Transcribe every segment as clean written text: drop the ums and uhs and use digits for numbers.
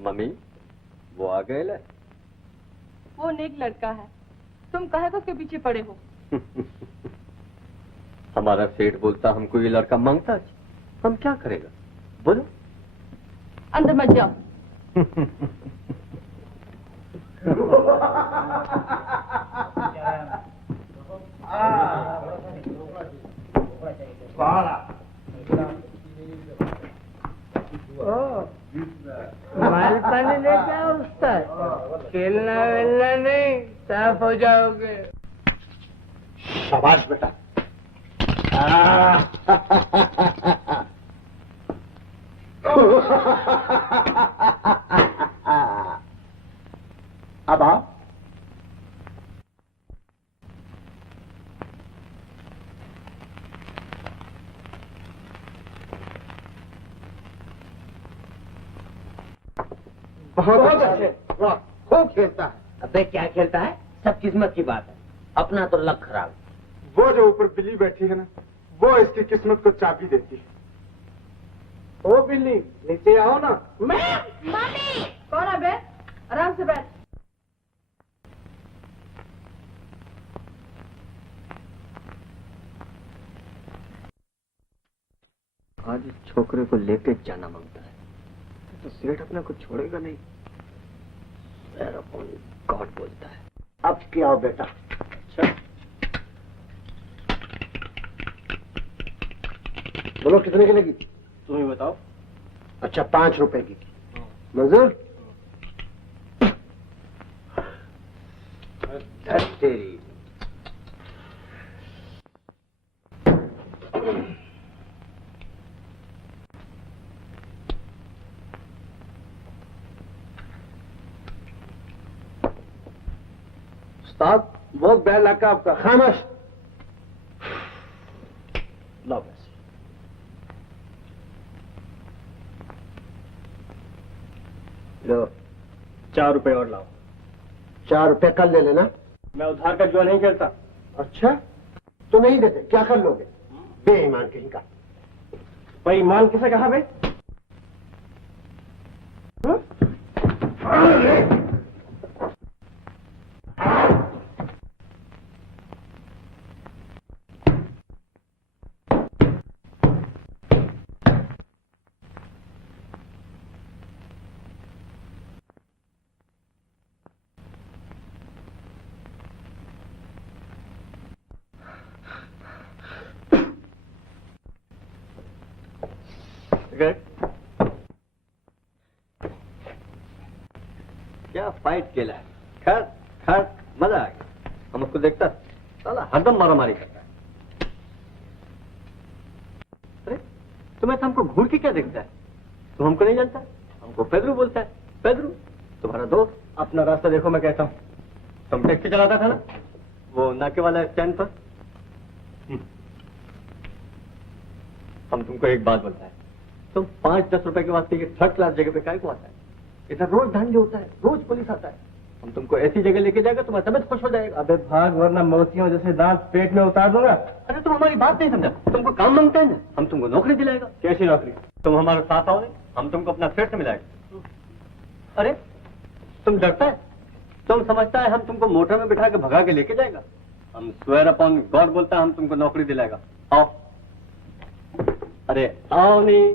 Mummy वो आ गए ले? वो नेक लड़का है, तुम काहे को उसके पीछे पड़े हो? हमारा सेठ बोलता हमको ये लड़का मांगता है, हम क्या करेगा बोलो? अंदर मत जाओ। माल पानी लेके आओ उसका, खेलना वेलना नहीं, साफ हो जाओगे। शाबाश बेटा। अब आओ। बहुत अच्छे, खूब खेलता है। अबे क्या खेलता है, सब किस्मत की बात है, अपना तो लक खराब। वो जो ऊपर बिल्ली बैठी है ना, वो इसकी किस्मत को चाबी देती है। ओ बिल्ली, नीचे आओ ना। मैं मम्मी। कौन है बे? आराम से बैठ। आज इस छोकरे को लेके जाना मांगता है तो सेठ अपने को छोड़ेगा नहीं। गॉड बोलता है। अब क्या हो बेटा? अच्छा बोलो कितने की लगी? तुम ही बताओ। अच्छा 5 रुपए की मंजूर? तेरी उस्ताद बहुत बैड लगा आपका। खामोश। लो पैसे। लो 4 रुपए और लाओ। 4 रुपए कल ले लेना। मैं उधार का जुआ नहीं खेलता। अच्छा, तो नहीं देते, क्या कर लोगे? बेईमान कहीं का। बेईमान किसे कहा बे? क्या फाइट केला है। खैर खैर मजा आ गया। हम उसको देखता साला हरदम मारामारी करता है। अरे तुम्हें तो हमको घूर के क्या देखता है? तुम हमको नहीं जानता? हमको पेद्रू बोलता है। पेद्रू तुम्हारा दोस्त। अपना रास्ता देखो मैं कहता हूँ। तुम टैक्सी चलाता था ना वो नाके वाला स्टैंड पर। हम तुमको एक बात बोलता है, तुम 5-10 रुपए के वास्ते ये 3rd क्लास जगह पे काय को आता है? इधर रोज धांधली होता है, रोज पुलिस आता है। हम तुमको ऐसी जगह लेके जाएगा तुम्हारा तबियत खुश हो जाएगा। अबे भाग वरना मोतियों जैसे दांत पेट में उतार दूंगा। अरे तुम हमारी बात नहीं समझा। तुमको काम मांगता है ना, हम तुमको नौकरी दिलाएगा। कैसी नौकरी? तुम हमारे साथ आओ, हम तुमको अपना सेठ से मिलाएंगे। अरे तुम डरता है? तुम समझता है हम तुमको मोटर में बिठा के भगा के लेके जाएगा? हम स्वेयर अपॉन गॉड बोलता है हम तुमको नौकरी दिलाएगा। आओ। अरे आओ नहीं।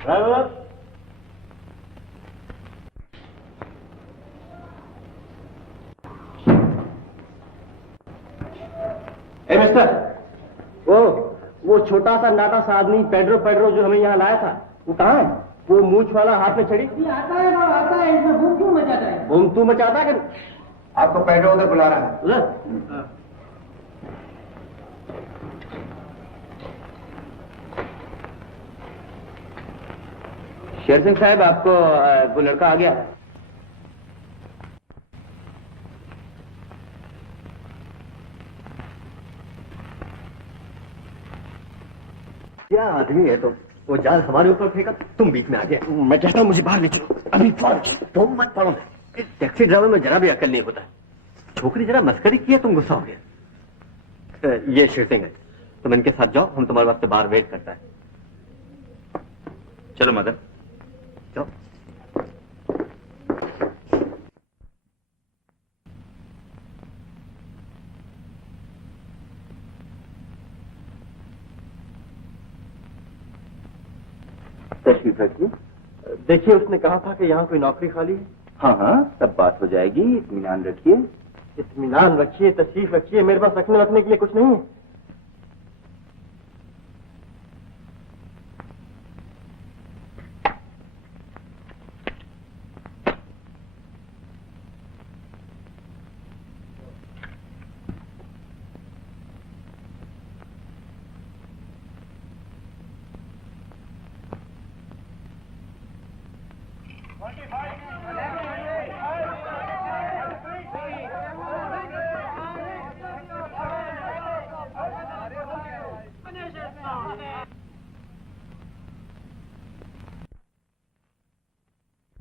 ड्राइवर ए मिस्टर, वो छोटा सा नाटा सा आदमी पेड्रो जो हमें यहाँ लाया था, वो कहाँ है? वो मूछ वाला हाथ में छड़ी। आता है बाबा, आता है। इसमें बूम क्यों मचाता है? बूम तू मचाता कि आपको पेड्रो उधर बुला रहा है। उधर? शेर सिंह साहब, आपको वो लड़का आ गया है। क्या आदमी है तुम? वो जाल हमारे ऊपर फेंका, तुम बीच में आ गए। मैं कहता हूँ मुझे बाहर ले चलो अभी फौरन। तुम मत पड़ो। इस टैक्सी ड्राइवर में जरा भी अकल नहीं होता। छोकरी जरा मस्करी किया तुम गुस्सा हो गया। ये शेर सिंह है, तुम इनके साथ जाओ, हम तुम्हारे वास्ते बाहर वेट करता है। चलो मदर जाओ। तशरीफ रखिए। देखिए उसने कहा था कि यहाँ कोई नौकरी खाली है। हाँ हाँ, सब बात हो जाएगी, इत्मीनान रखिए। इत्मीनान रखिए, तशरीफ रखिए, मेरे पास रखने के लिए कुछ नहीं है।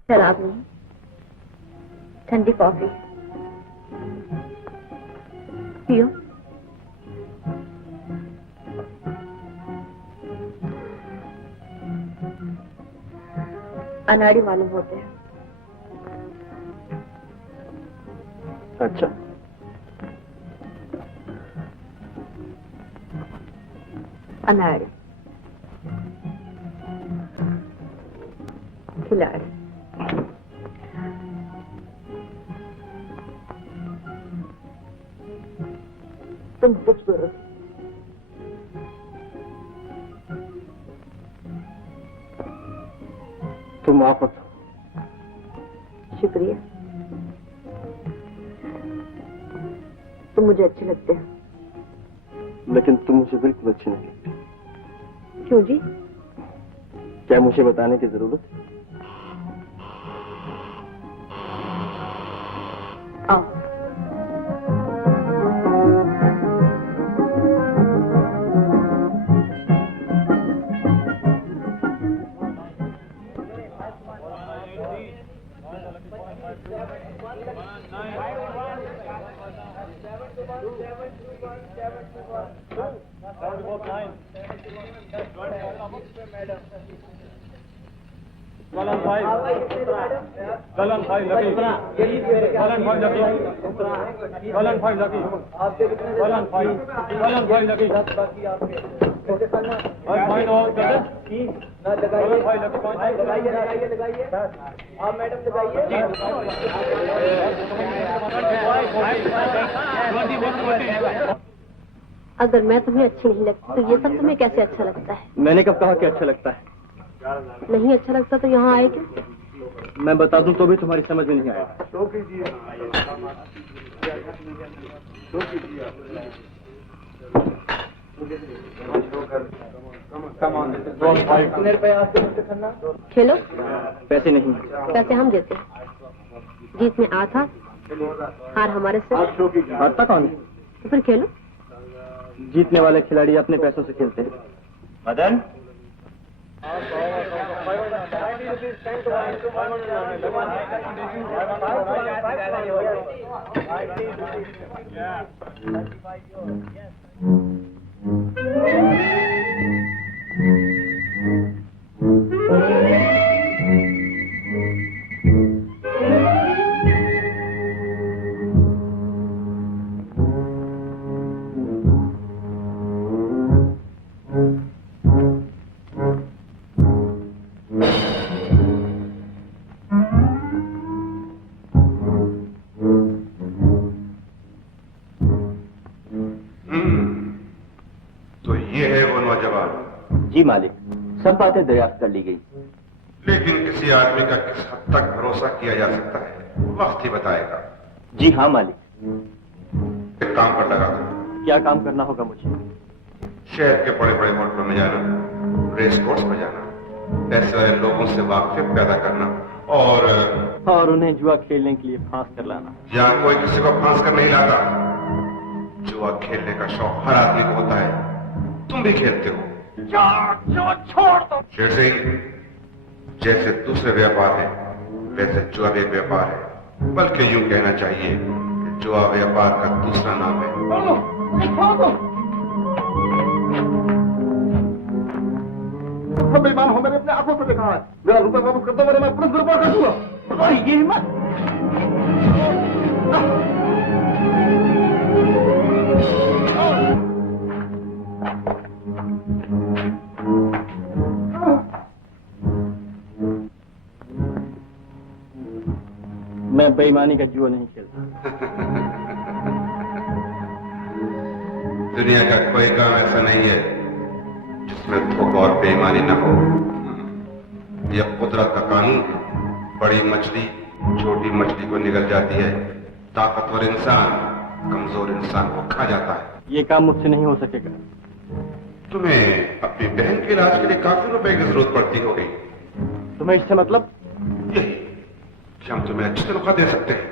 शराब नहीं, ठंडी कॉफी पियो। अनाड़ी मालूम होते हैं। अच्छा, अनाड़ी, खिलाड़ी। तुम खूबसूरत, तुम आफत हो। शुक्रिया। तुम मुझे अच्छे लगते हो। लेकिन तुम मुझे बिल्कुल अच्छी नहीं लगती। क्यों जी? क्या मुझे बताने की जरूरत है? आओ। अगर मैं तुम्हें अच्छी नहीं लगती तो ये सब तुम्हें कैसे अच्छा लगता है? मैंने कब कहा कि अच्छा लगता है? नहीं अच्छा लगता तो यहाँ आए क्यों? मैं बता दूं तो भी तुम्हारी समझ में नहीं आएगा। खेलो। पैसे नहीं। पैसे हम देते हैं। जीत में 8 हाथ, हार हमारे से। हारता कौन है? तो फिर खेलो। जीतने वाले खिलाड़ी अपने पैसों से खेलते हैं। मदन, जी मालिक, सब बातें दरियाफ्त कर ली गई। लेकिन किसी आदमी का किस हद तक भरोसा किया जा सकता है, वक्त ही बताएगा। जी हाँ मालिक। एक काम पर लगा दो। क्या काम करना होगा मुझे? शहर के बड़े बड़े होटलों में जाना, रेस कोर्स में जाना, ऐसे लोगों से वाकिफ पैदा करना और उन्हें जुआ खेलने के लिए फांस कर लाना। यहाँ कोई किसी को फांस कर नहीं लाता। जुआ खेलने का शौक हर आदमी को होता है, तुम भी खेलते हो। छोड़ दो शेर सिंह, जैसे दूसरे व्यापार है वैसे जुआ भी व्यापार है, बल्कि यूं कहना चाहिए कि जुआ व्यापार का दूसरा नाम है। सब बेईमान हो, मैंने अपने आंखों से देखा है। मेरा रुपया वापस कर दो, वरना मैं पुलिस को रिपोर्ट कर दूंगा। ये हिम्मत! मैं बेईमानी का जुआ नहीं खेलता। दुनिया का कोई काम ऐसा नहीं है जिसमें धोखा और बेईमानी न हो। यह कुदरत का कानून है। बड़ी मछली छोटी मछली को निगल जाती है, ताकतवर इंसान कमजोर इंसान को खा जाता है। ये काम मुझसे नहीं हो सकेगा। तुम्हें अपनी बहन के इलाज के लिए काफी रुपए की जरूरत पड़ती होगी। तुम्हें इससे मतलब? यही कि हम तुम्हें अच्छी तनख्वाह दे सकते हैं।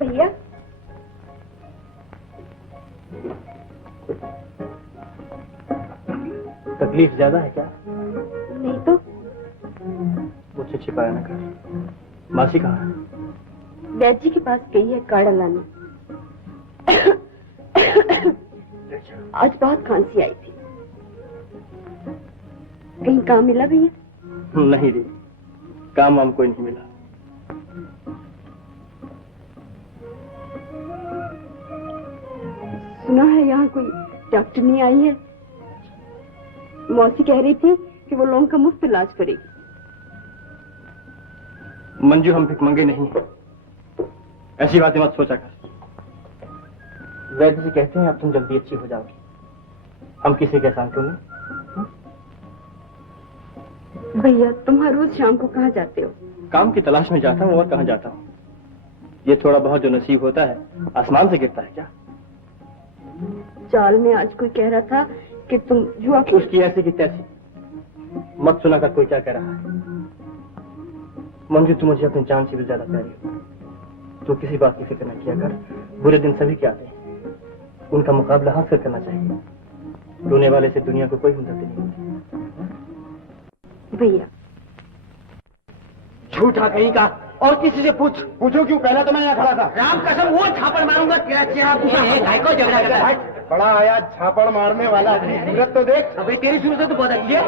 भैया, तकलीफ ज्यादा है क्या? नहीं तो मुझसे छिपाया न कर। मासी कहाँ है? वैद्य जी के पास गई है काढ़ा लाने। आज बहुत खांसी आई थी। कहीं काम मिला भैया? नहीं रे, काम वाम कोई नहीं मिला। सुना है यहाँ कोई डॉक्टर नहीं आई है। मौसी कह रही थी कि वो लोगों का मुफ्त इलाज करेगी। मंजू, हम भिखमंगे नहीं हैं। ऐसी बातें मत सोचा कर। वैद्य जी कहते हैं अब तुम जल्दी अच्छी हो जाओगी। हम किसी के एहसान क्यों नहीं? भैया, तुम हर रोज शाम को कहाँ जाते हो? काम की तलाश में जाता हूँ, और कहाँ जाता हूँ। ये थोड़ा बहुत जो नसीब होता है आसमान से गिरता है क्या? चाल में आज कोई कह रहा था कि तुम जुआ खेल। उसकी ऐसी की तैसी मत सुना कर कोई क्या कह रहा है। मंजू, तू मुझे अपनी जान से भी ज्यादा प्यारी हो। तू किसी बात की फिक्र न किया कर। बुरे दिन सभी के आते हैं, उनका मुकाबला हंस कर करना चाहिए। रोने वाले से दुनिया को कोई हमदर्दी नहीं होती। भैया झूठा कहीं का, और किसी से पूछो क्यों? पहला तो मैं यहाँ खड़ा था। राम कसम वो थापड़ मारूंगा तेरा चेहरा को झगड़ा करता है। बड़ा आया छापड़ मारने वाला, सूरत तो देख। अबे तेरी सूरत तो बहुत अच्छी है।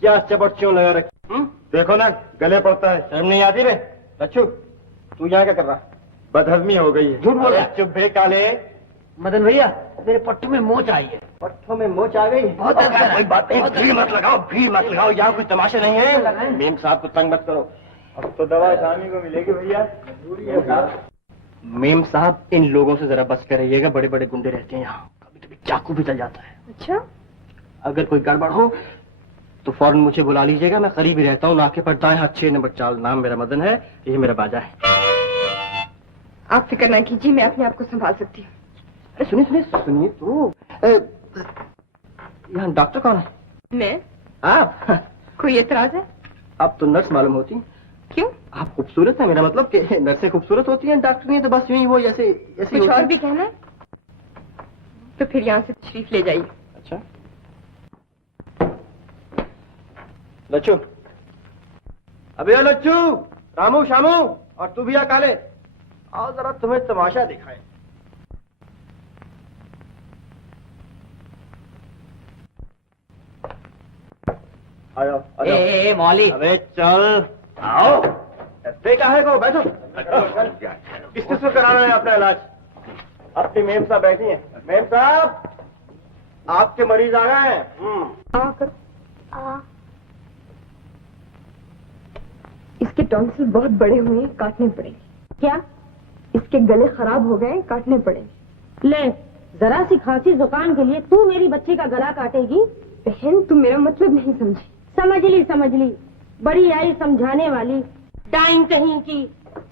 क्या चपट क्यों लगा रखी? देखो ना, गले पड़ता है। शर्म नहीं आती रे? बच्चू तू यहाँ क्या कर रहा? बदहजमी हो गई है। झूठ बोल रहा है। चुप बे काले। मदन भैया मेरे पट्टू में मोच आई है। पट्टों में मोच आ गई? बहुत अच्छा है। कोई बात नहीं, भीड़ मत लगाओ, भीड़ मत लगाओ, यहाँ कोई तमाशा नहीं है। मेम साहब को तंग मत करो। अब तो दवा शामी को मिलेगी भैया। मेम साहब इन लोगों से जरा बच कर रहिएगा, बड़े बड़े गुंडे रहते हैं यहाँ, कभी कभी चाकू भी चल जाता है। अच्छा, अगर कोई गड़बड़ हो तो फौरन मुझे बुला लीजिएगा, मैं करीब ही रहता हूँ। नाके पर दाएं हाथ 6 नंबर चाल। नाम मेरा मदन है, ये मेरा बाजा है। आप फिक्र ना कीजिए, मैं अपने आप को संभाल सकती हूँ। अरे सुनिए तो यहाँ डॉक्टर कौन है? मैं? आप? कोई एतराज है? आप तो नर्स मालूम होती हैं। क्यों? आप खूबसूरत है, मेरा मतलब कि नर्सें खूबसूरत होती हैं, डॉक्टर नहीं तो बस यूं ही वो ऐसे ऐसे कुछ और भी कहना है तो फिर यहाँ से तशरीफ ले जाइए। अच्छा लच्चू, अबे ओ लच्चू, रामू शामू, और तू भी आ काले, आओ जरा तुम्हें तमाशा दिखाएं। आओ ए मौली, अबे चल आओ। डरते काहे को? बैठो। किस किस को कराना है अपना इलाज? अपनी मेम साहब बैठी हैं। मेम साहब आपके मरीज आ गए हैं। आकर इसके टॉन्सिल बहुत बड़े हुए हैं, काटने पड़ेंगे। क्या? इसके गले खराब हो गए, काटने पड़ेंगे। ले, जरा सी खांसी जुकाम के लिए तू मेरी बच्ची का गला काटेगी? बहन तुम मेरा मतलब नहीं समझी। समझ ली, बड़ी आई समझाने वाली, टाइम कहीं की।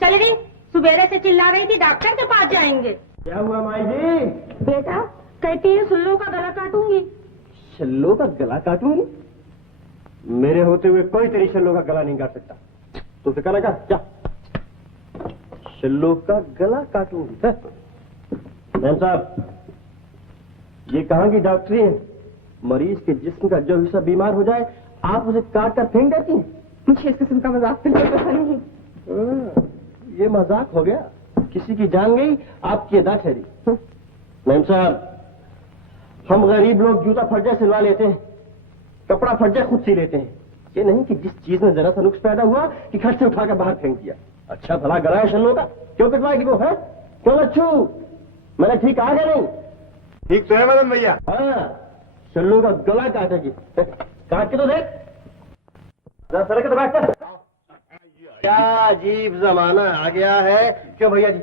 चल रही, सुबेरे से चिल्ला रही थी डॉक्टर के पास जाएंगे। क्या हुआ माई जी? बेटा कहती है सुल्लो का गला काटूंगी। शल्लो का गला काटूंगी? मेरे होते हुए कोई तेरी शल्लो का गला नहीं काट सकता। तो फिर कहना क्या? शल्लो का गला काटूंगी? मैम साहब ये कहाँ की डॉक्टरी है? मरीज के जिस्म का जो हिस्सा बीमार हो जाए आप उसे काट कर फेंक देती हैं। मुझे इस किस्म का मजाक बिल्कुल पसंद नहीं। ये मजाक हो गया, किसी की जान गई, आपकी अदा ठहरी। मैम साहब हम गरीब लोग जूता फट जाए सिलवा लेते हैं, कपड़ा फट जाए खुद सी लेते हैं। ये नहीं कि जिस चीज में जरा सा नुक्स पैदा हुआ कि घर से उठाकर बाहर फेंक दिया। अच्छा भला गला है शल्लो का, क्यों कटवाएगी वो? है क्यों लच्छू? मैंने ठीक कहा क्या नहीं? ठीक तो है मदन भैया। हाँ, शल्लो का गला काटेगी। काट के तो देख, जरा सड़क तो बैठ कर। क्या अजीब जमाना आ गया है। क्यों भैया जी?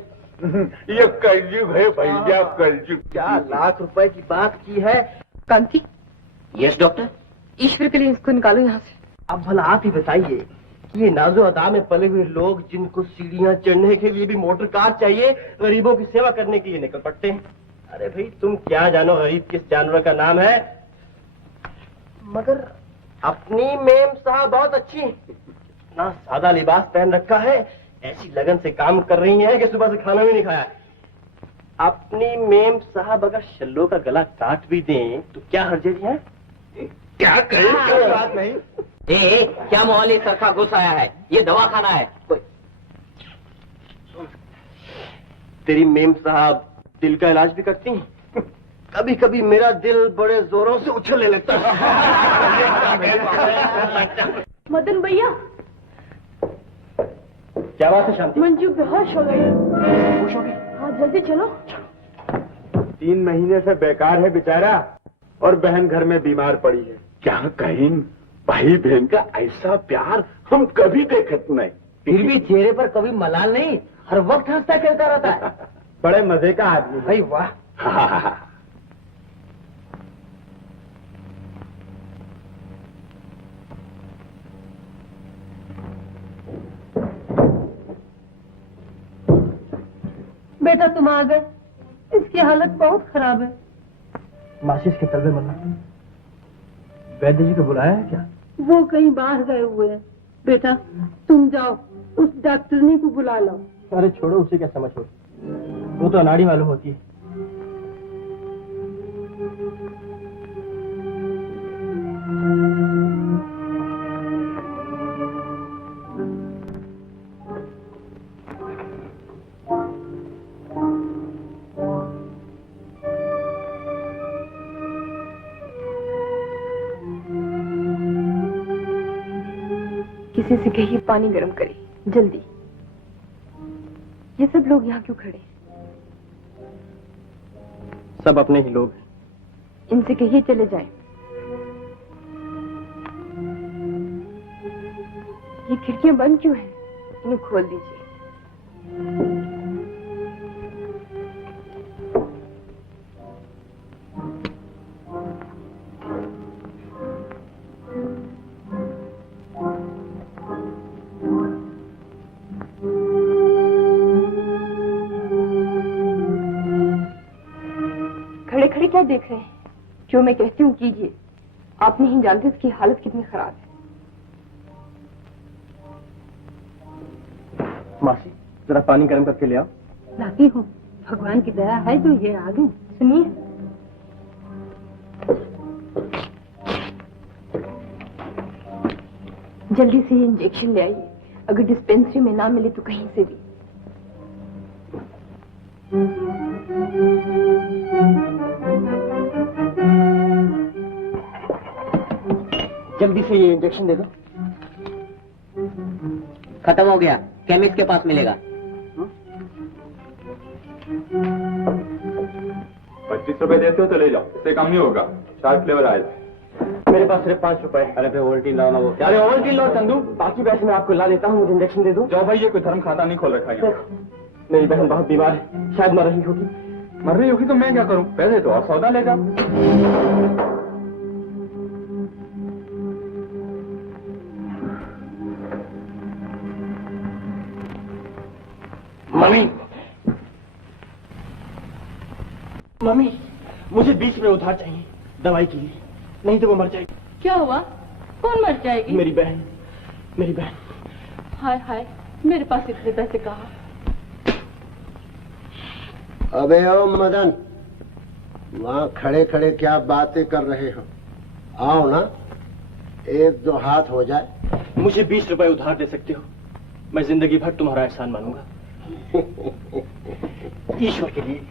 ये कलयुग है भैया, कलयुग। क्या लाख रुपए की बात की है। कांति, यस डॉक्टर। ईश्वर के लिए इसको निकालो यहाँ से। अब भला आप ही बताइए कि ये नाजो अदा में पले हुए लोग जिनको सीढ़ियां चढ़ने के लिए भी मोटर कार चाहिए, गरीबों की सेवा करने के लिए निकल पड़ते हैं। अरे भाई तुम क्या जानो गरीब किस जानवर का नाम है। मगर अपनी मेम साहब बहुत अच्छी है, इतना सादा लिबास पहन रखा है, ऐसी लगन से काम कर रही हैं कि सुबह से खाना भी नहीं खाया। अपनी मेम साहब अगर शल्लो का गला काट भी दें तो क्या हर्जे है? क्या करें? कोई बात नहीं। ए क्या मोहल्ले सरखा घुस आया है, ये दवा खाना है। तेरी मेम साहब दिल का इलाज भी करती हैं। कभी कभी मेरा दिल बड़े जोरों से उछलने लगता है। मदन भैया, क्या बात है शांति? मंजू बेहोश हो गई। खुश हो गई? हाँ जल्दी चलो। 3 महीने से बेकार है बेचारा, और बहन घर में बीमार पड़ी है। क्या कहीं भाई बहन का ऐसा प्यार हम कभी देखत नहीं। फिर भी चेहरे पर कभी मलाल नहीं, हर वक्त हंसता खेलता रहता है। बड़े मजे का आदमी है। भाई वाह। बेटा तुम आ गए, इसकी हालत बहुत खराब है। माचिस के तलवे मरना। वैद्य जी को बुलाया है क्या? वो कहीं बाहर गए हुए हैं। बेटा तुम जाओ, उस डॉक्टरनी को बुला लो। अरे छोड़ो, उसे क्या समझ हो, वो तो अनाड़ी मालूम होती है। किसी से कहिए पानी गर्म करे जल्दी। ये सब लोग यहाँ क्यों खड़े हैं? सब अपने ही लोग हैं। इनसे कहिए चले जाएं। ये खिड़कियां बंद क्यों हैं? इन्हें खोल दीजिए। खड़े खड़े क्या देख रहे हैं? जो मैं कहती हूँ कीजिए। आप नहीं जानते इसकी हालत कितनी खराब है। मासी, जरा पानी गर्म करके ले आओ। लाती हूँ। भगवान की दया है जो ये आ गई। सुनिए, जल्दी से ये इंजेक्शन ले आइए। अगर डिस्पेंसरी में ना मिले तो कहीं से भी। जल्दी से ये इंजेक्शन दे दो। खत्म हो गया, केमिस्ट के पास मिलेगा। 25 रुपए देते हो तो ले जाओ, इससे कम नहीं होगा। 4 फ्लेवर आए। मेरे पास सिर्फ 5 रुपए। अरे फिर ओवल्टीन लाओ ना वो। अरे ओवल्टीन लो चंदू, बाकी पैसे मैं आपको ला देता हूँ, मुझे इंजेक्शन दे दो। जाओ भाई, ये कोई धर्म खाता नहीं खोल रखा है। देखो, मेरी बहन बहुत बीमार है, शायद मर रही होगी। मर रही होगी तो मैं क्या करूं? पैसे तो और सौदा ले जाओ। मम्मी, मम्मी, मुझे 20 रुपए उधार चाहिए दवाई के लिए, नहीं तो वो मर जाएगी। क्या हुआ? कौन मर जाएगी? मेरी बहन, मेरी बहन। हाय हाय, मेरे पास इतने पैसे कहाँ? अबे ओ मदन, वहाँ खड़े खड़े क्या बातें कर रहे हो? आओ ना, 1-2 हाथ हो जाए। मुझे 20 रुपए उधार दे सकते हो, मैं जिंदगी भर तुम्हारा एहसान मानूंगा। ईश्वर के लिए।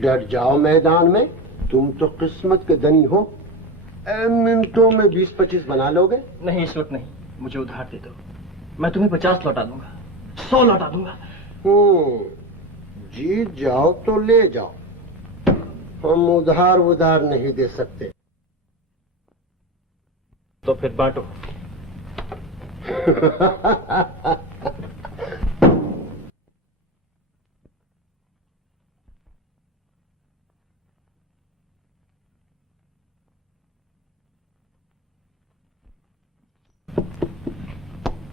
डट जाओ मैदान में, तुम तो किस्मत के धनी हो। मिनटों में 20-25 बना लोगे। नहीं, इस वक्त नहीं, मुझे उधार दे दो, मैं तुम्हें 50 लौटा दूंगा, 100 लौटा दूंगा। जीत जाओ तो ले जाओ, हम उधार नहीं दे सकते। तो फिर बांटो।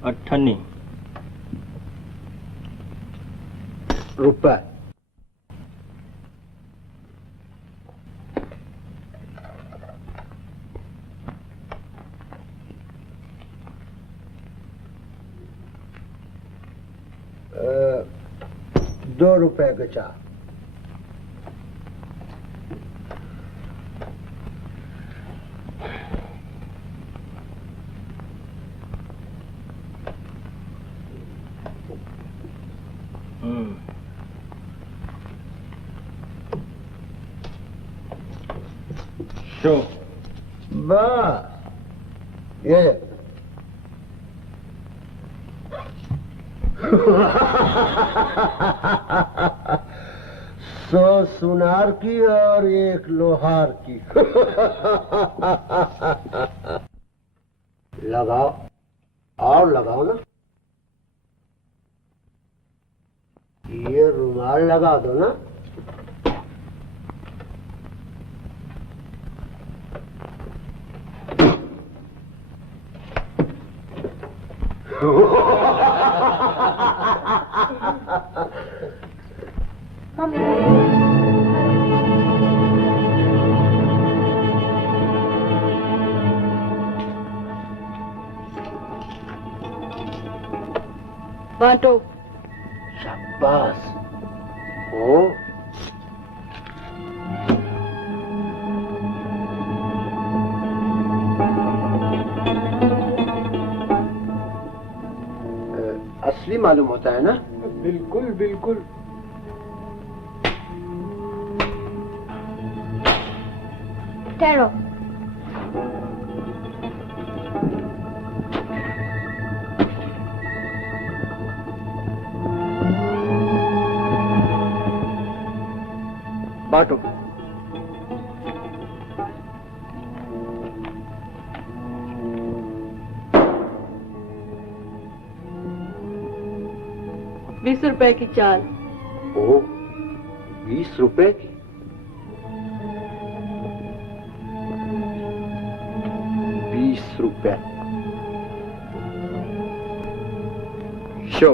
अट्ठन्नी रुपए। ₹2 के 4। बस ये सौ सुनार की और 1 लोहार की। लगाओ और लगाओ ना, ये रुमाल लगा दो ना। बांटो। शाबाश। ओ असली मालूम होता है ना? बिल्कुल बिल्कुल। ठहरो। बांटो। ₹20 की चाल। ओ 20 रुपए की। 20 रुपए। शो।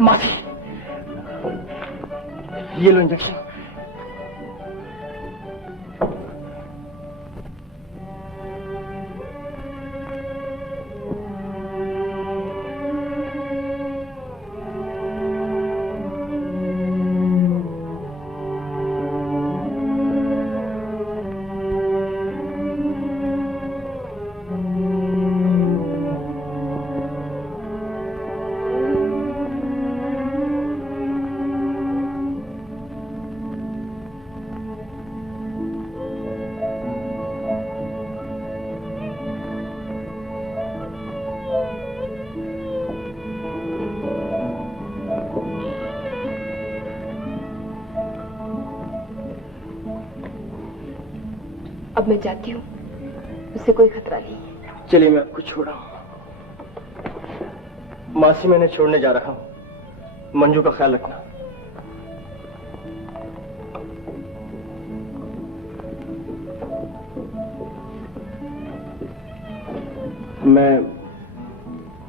माफी। ये लो इंजेक्शन। अब मैं जाती हूँ, उससे कोई खतरा नहीं है। चलिए मैं आपको छोड़ा हूं। मासी मैंने छोड़ने जा रहा हूं। मंजू का ख्याल रखना।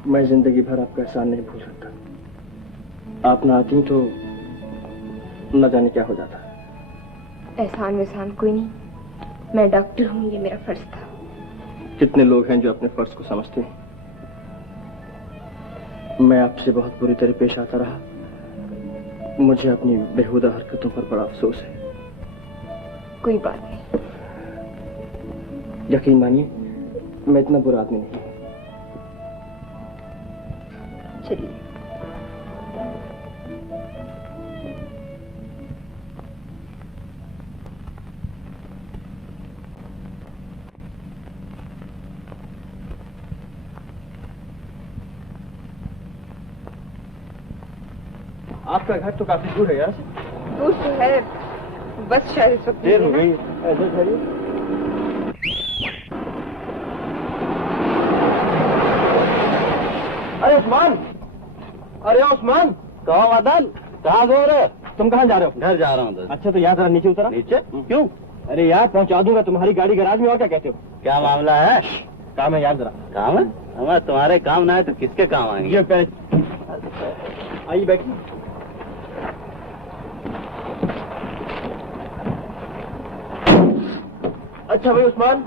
मैं जिंदगी भर आपका एहसान नहीं भूल सकता। आप ना आती तो न जाने क्या हो जाता। एहसान वहसान कोई नहीं, मैं डॉक्टर हूँ, ये मेरा फर्ज था। कितने लोग हैं जो अपने फर्ज को समझते हैं। मैं आपसे बहुत बुरी तरह पेश आता रहा। मुझे अपनी बेहुदा हरकतों पर बड़ा अफसोस है। कोई बात नहीं। यकीन मानिए मैं इतना बुरा आदमी नहीं हूं। चलिए। आपका घर तो काफी दूर है यार। दूर तो है, बस शायद इस वक्त देर हो गई। ऐसे ठहरिए। अरे उस्मान, अरे उस्मान। कहो मदन, कहाँ सो रहे? तुम कहाँ जा रहे हो? घर जा रहा हूँ। अच्छा तो यहाँ जरा नीचे उतरा। नीचे क्यों? अरे यार पहुँचा दूंगा तुम्हारी गाड़ी गैराज में, और क्या कहते हो? क्या मामला है? काम है यार जरा। काम है? हमारा तुम्हारे काम ना है तो किसके काम आएंगे? ये पहले आइए बैठिए। अच्छा भाई उस्मान,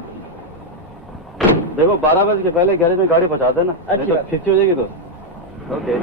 देखो 12 बजे के पहले गैरेज में गाड़ी पहुंचा देना। अच्छी तो बात। खिंची हो जाएगी तो। ओके।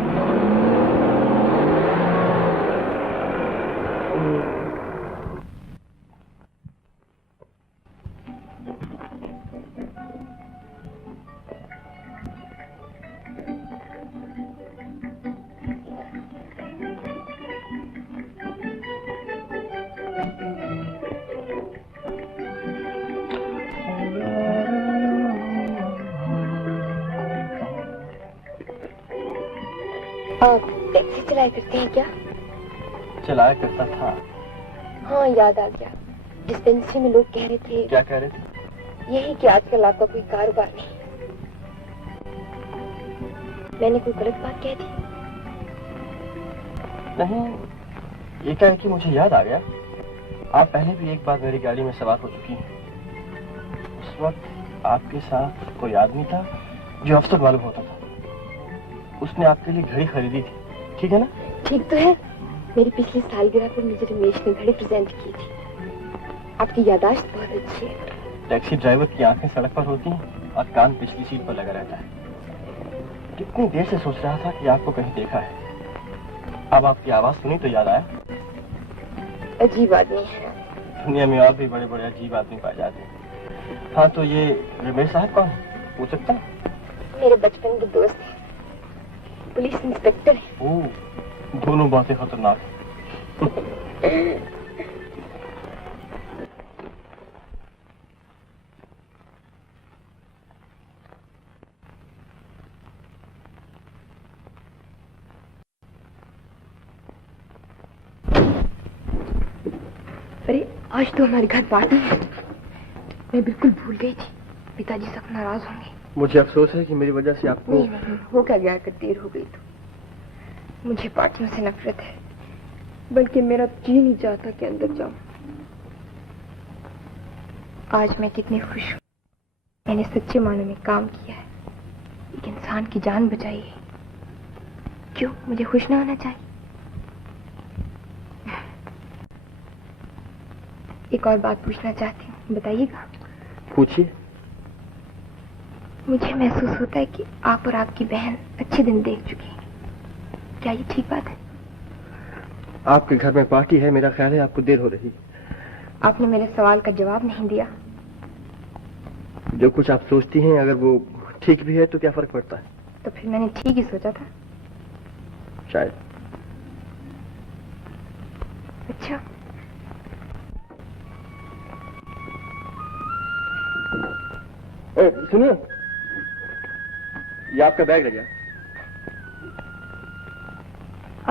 आप टैक्सी चलाया करते हैं क्या? चलाया करता था। हाँ याद आ गया, डिस्पेंसरी में लोग कह रहे थे। क्या कह रहे थे? यही कि आजकल आपका कोई कारोबार नहीं। मैंने कोई गलत बात कह दी? नहीं, ये क्या है कि मुझे याद आ गया, आप पहले भी एक बार मेरी गाड़ी में सवार हो चुकी हैं। उस वक्त आपके साथ कोई आदमी था जो अफसर मालूम होता था। उसने आपके लिए घड़ी खरीदी थी, ठीक है ना? ठीक तो है। मेरी पिछली सालगिरह पर मुझे रमेश ने घड़ी प्रेजेंट की थी। आपकी याददाश्त बहुत अच्छी है। टैक्सी ड्राइवर की आंखें सड़क पर होती हैं और कान पिछली सीट पर लगा रहता है। कितनी देर से सोच रहा था कि आपको कहीं देखा है। अब आपकी आवाज सुनी तो याद आया। अजीब आदमी है। दुनिया में और भी बड़े बड़े अजीब आदमी पाए जाते हैं। हाँ, तो ये रमेश साहब कौन है, पूछ सकता है? मेरे बचपन के दोस्त हैं, पुलिस इंस्पेक्टर है। ओह, दोनों बातें खतरनाक हैं। अरे आज तो हमारे घर पार्टी है। मैं बिल्कुल भूल गई थी। पिताजी सब नाराज होंगे। मुझे अफसोस है कि मेरी वजह से आपको। नहीं, हो क्या गया अगर देर हो गई तो। मुझे पार्टियों से नफरत है, बल्कि मेरा जी नहीं चाहता कि अंदर जाऊं। आज मैं कितनी खुश हूं। मैंने सच्चे मानों में काम किया है, एक इंसान की जान बचाई है। क्यों मुझे खुश ना होना चाहिए? एक और बात पूछना चाहती हूँ, बताइएगा। पूछिए। मुझे महसूस होता है कि आप और आपकी बहन अच्छे दिन देख चुकी हैं। क्या ये ठीक बात है? आपके घर में पार्टी है, मेरा ख्याल है आपको देर हो रही। आपने मेरे सवाल का जवाब नहीं दिया। जो कुछ आप सोचती हैं, अगर वो ठीक भी है तो क्या फर्क पड़ता है? तो फिर मैंने ठीक ही सोचा था। शायद। अच्छा, सुनिए, ये आपका बैग रह गया।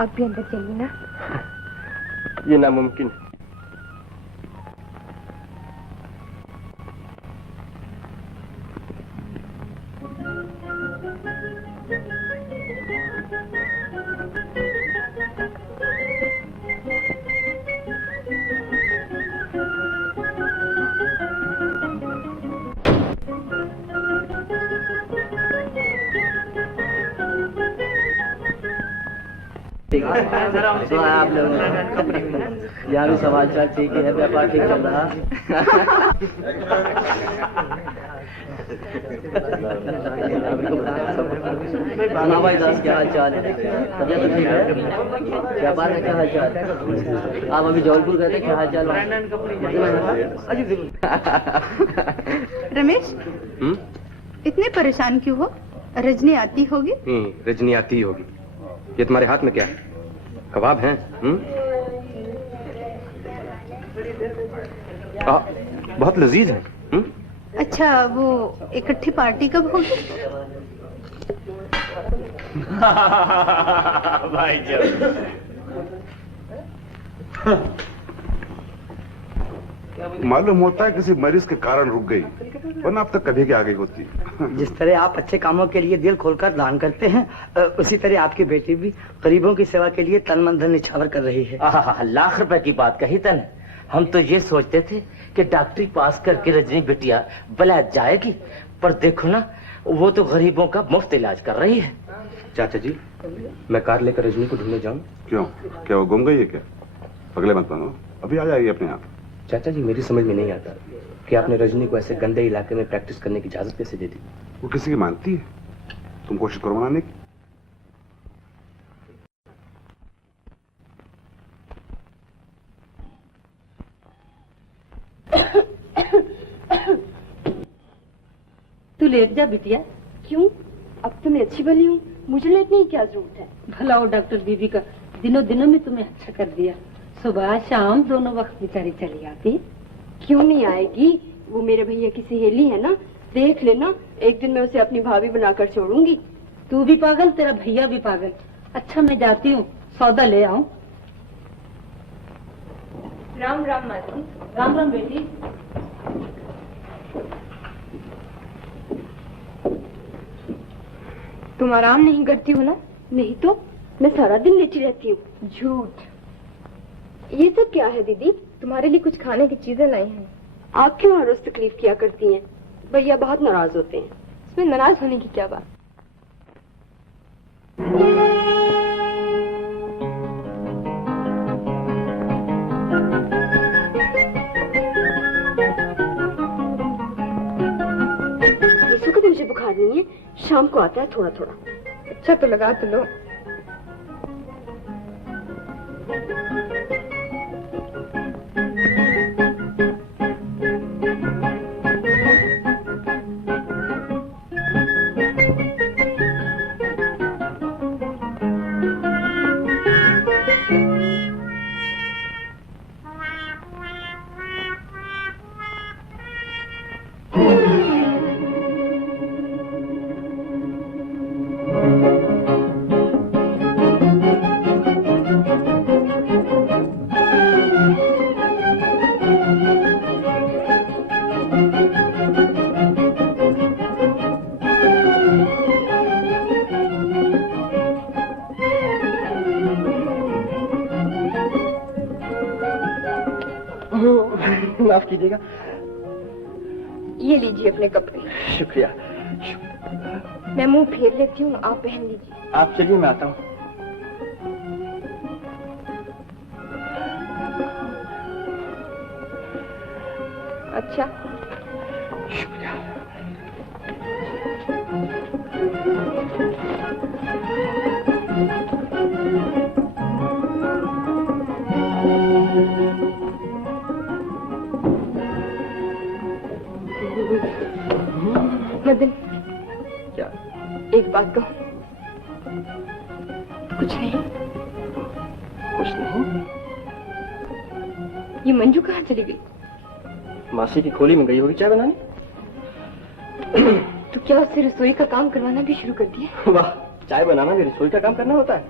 आप भी अंदर चलिए ना। ये नामुमकिन है। तो आप लोग यहाँ भी सवाल चाल ठीक है, व्यापार ठीक चल रहा। भाई दास, क्या हाल चाल है? तबियत तो ठीक है? व्यापार में क्या हाल चाल है? आप अभी जौनपुर गए थे, क्या हाल चाल? रमेश, इतने परेशान क्यों हो? रजनी आती होगी? रजनी आती ही होगी। ये तुम्हारे हाथ में क्या है? कबाब हैं? बहुत लजीज हैं। अच्छा, वो इकट्ठी पार्टी कब होगी? भाई मालूम होता है किसी मरीज के कारण रुक गई, वरना अब तक कभी के आगे होती। जिस तरह आप अच्छे कामों के लिए दिल खोलकर दान करते हैं, उसी तरह आपकी बेटी भी गरीबों की सेवा के लिए तन मन धन निछावर कर रही है। लाख रुपए की बात कही तन। हम तो ये सोचते थे कि डॉक्टरी पास करके रजनी बिटिया बला जाएगी, पर देखो ना, वो तो गरीबों का मुफ्त इलाज कर रही है। चाचा जी, मैं कार लेकर रजनी को ढूंढने जाऊं? क्यों, क्या वो गुम गई है क्या? पगले मत बनो, अभी आ जाएगी अपने आप। चाचा जी, मेरी समझ में नहीं आता कि आपने रजनी को ऐसे गंदे इलाके में प्रैक्टिस करने की इजाजत कैसे दे दी? वो किसी की मानती है? तुम कोशिश करो मनाने की। तू लेट जा बिटिया। क्यों? अब तो मैं अच्छी भली हूँ, मुझे लेटने की क्या जरूरत है? भला वो डॉक्टर दीदी का दिनों दिनों में तुम्हें अच्छा कर दिया। सुबह शाम दोनों वक्त बेचारी चली आती। क्यों नहीं आएगी? वो मेरे भैया की सहेली है ना, देख लेना, एक दिन मैं उसे अपनी भाभी बनाकर छोड़ूंगी। तू भी पागल, तेरा भैया भी पागल। अच्छा, मैं जाती हूँ, सौदा ले आऊं। राम राम मासी। राम राम बेटी। तुम आराम नहीं करती हो ना? नहीं तो मैं सारा दिन लेटी रहती हूँ। झूठ। ये सब क्या है दीदी? तुम्हारे लिए कुछ खाने की चीजें लाई हैं। आप क्यों हर रोज तकलीफ किया करती हैं? भैया बहुत नाराज होते हैं। इसमें नाराज होने की क्या बात? वैसे कभी मुझे बुखार नहीं है, शाम को आता है थोड़ा थोड़ा। अच्छा तो लगा तो लो। माफ कीजिएगा। ये लीजिए अपने कपड़े। शुक्रिया। मैं मुंह फेर लेती हूँ, आप पहन लीजिए। आप चलिए, मैं आता हूँ। अच्छा। शुक्रिया। मदन, क्या? एक बात कहूँ? कुछ नहीं। कुछ नहीं? ये मंजू कहाँ चली गई? मासी की खोली में गई होगी चाय बनाने। तो क्या उससे रसोई का काम करवाना भी शुरू कर दिया? वाह, चाय बनाना भी रसोई का काम करना होता है।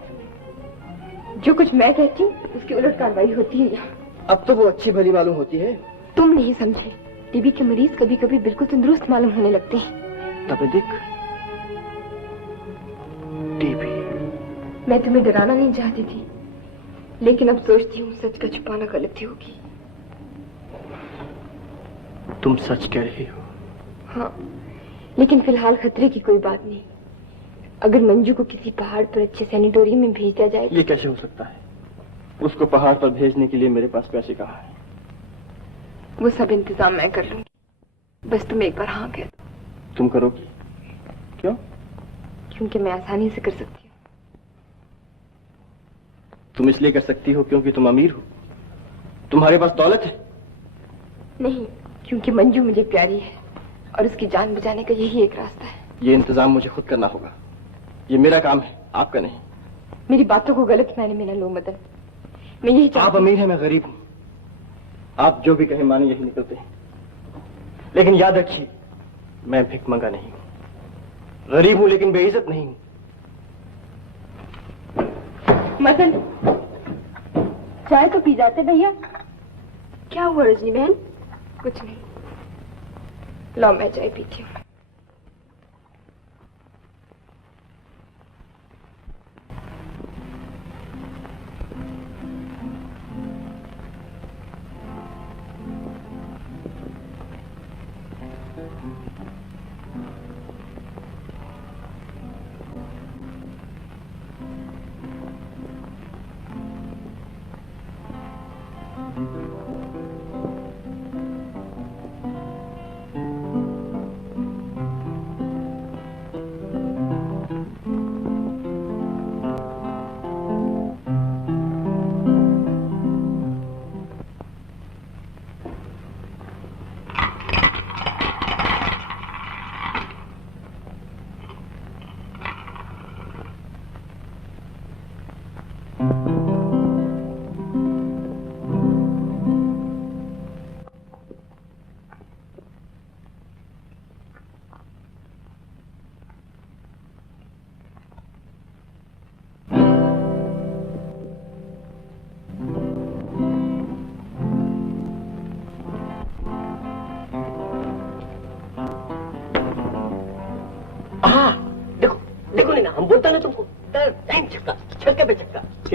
जो कुछ मैं कहती हूँ उसकी उलट कार्रवाई होती है यहाँ। अब तो वो अच्छी भली मालूम होती है। तुम नहीं समझे, टीबी के मरीज कभी कभी बिल्कुल तंदुरुस्त मालूम होने लगते हैं। तपेदिक, टीबी। मैं तुम्हें डराना नहीं चाहती थी, लेकिन अब सोचती हूँ सच का छुपाना गलती होगी। तुम सच कह रही हो? हाँ, लेकिन फिलहाल खतरे की कोई बात नहीं। अगर मंजू को किसी पहाड़ पर अच्छे सैनिटोरियम में भेज दिया जाए। ये कैसे हो सकता है? उसको पहाड़ पर भेजने के लिए मेरे पास पैसे कहाँ हैं? वो सब इंतजाम मैं कर लूंगी, बस तुम एक बार हाँ कह दो। तुम करोगी? क्यों? क्योंकि मैं आसानी से कर सकती हूँ। तुम इसलिए कर सकती हो क्योंकि तुम अमीर हो, तुम्हारे पास दौलत है? नहीं, क्योंकि मंजू मुझे प्यारी है और उसकी जान बचाने का यही एक रास्ता है। ये इंतजाम मुझे खुद करना होगा। ये मेरा काम है, आपका नहीं। मेरी बातों को गलत मायने में न लो मदन। मैं यही आप अमीर हैं, मैं गरीब हूँ। आप जो भी कहें माने यही निकलते हैं। लेकिन याद रखिए, मैं भिखमंगा नहीं हूँ। गरीब हूँ लेकिन बेइज्जत नहीं हूँ। मदन, चाय तो पी जाते भैया। क्या हुआ रजनी बहन? कुछ नहीं, लो मैं चाय पीती हूँ।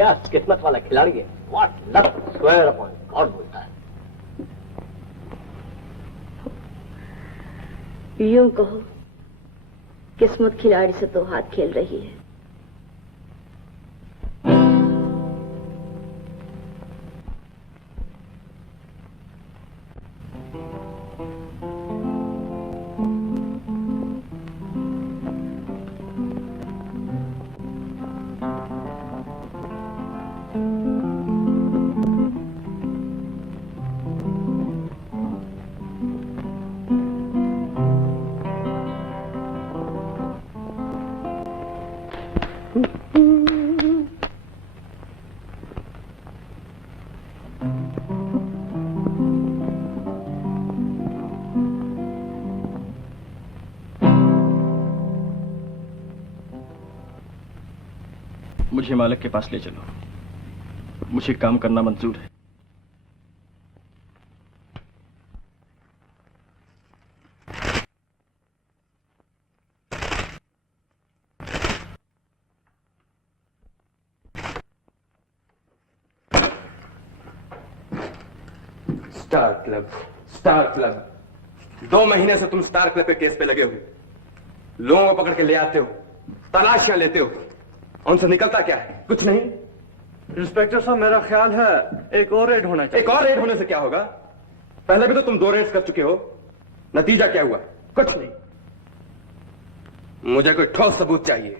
क्या किस्मत वाला खिलाड़ी है। What luck square upon God बोलता है। यूं कहो, किस्मत खिलाड़ी से तो हाथ खेल रही है। मुझे मालिक के पास ले चलो, मुझे काम करना मंजूर है। Star club, star club. 2 महीने से तुम स्टार क्लब के केस पे लगे हो, लोगों को पकड़ के ले आते हो, तलाशियां लेते हो, उनसे निकलता क्या है? कुछ नहीं। इंस्पेक्टर साहब, मेरा ख्याल है एक और रेड होना चाहिए। एक और रेड होने से क्या होगा? पहले भी तो तुम 2 रेड्स कर चुके हो, नतीजा क्या हुआ? कुछ नहीं। मुझे कोई ठोस सबूत चाहिए,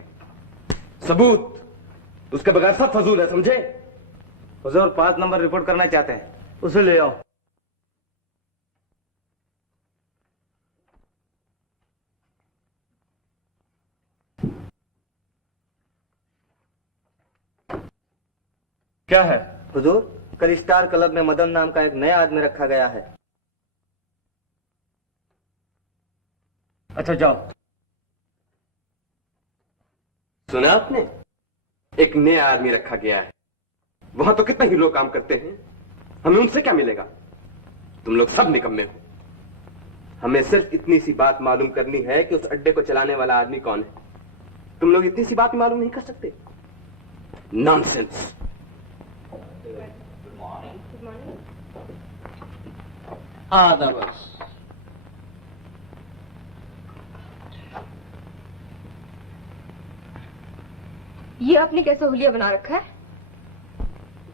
सबूत। उसके बगैर सब फजूल है, समझे? हुजूर 5 नंबर रिपोर्ट करना चाहते हैं, उसे ले आओ। क्या है? हुजूर, कल स्टार क्लब में मदन नाम का एक नया आदमी रखा गया है। अच्छा जाओ। सुना आपने? एक नया आदमी रखा गया है। वहां तो कितने ही लोग काम करते हैं, हमें उनसे क्या मिलेगा? तुम लोग सब निकम्मे हो। हमें सिर्फ इतनी सी बात मालूम करनी है कि उस अड्डे को चलाने वाला आदमी कौन है। तुम लोग इतनी सी बात मालूम नहीं कर सकते? नॉनसेंस। बस ये आपने कैसा हुलिया बना रखा है?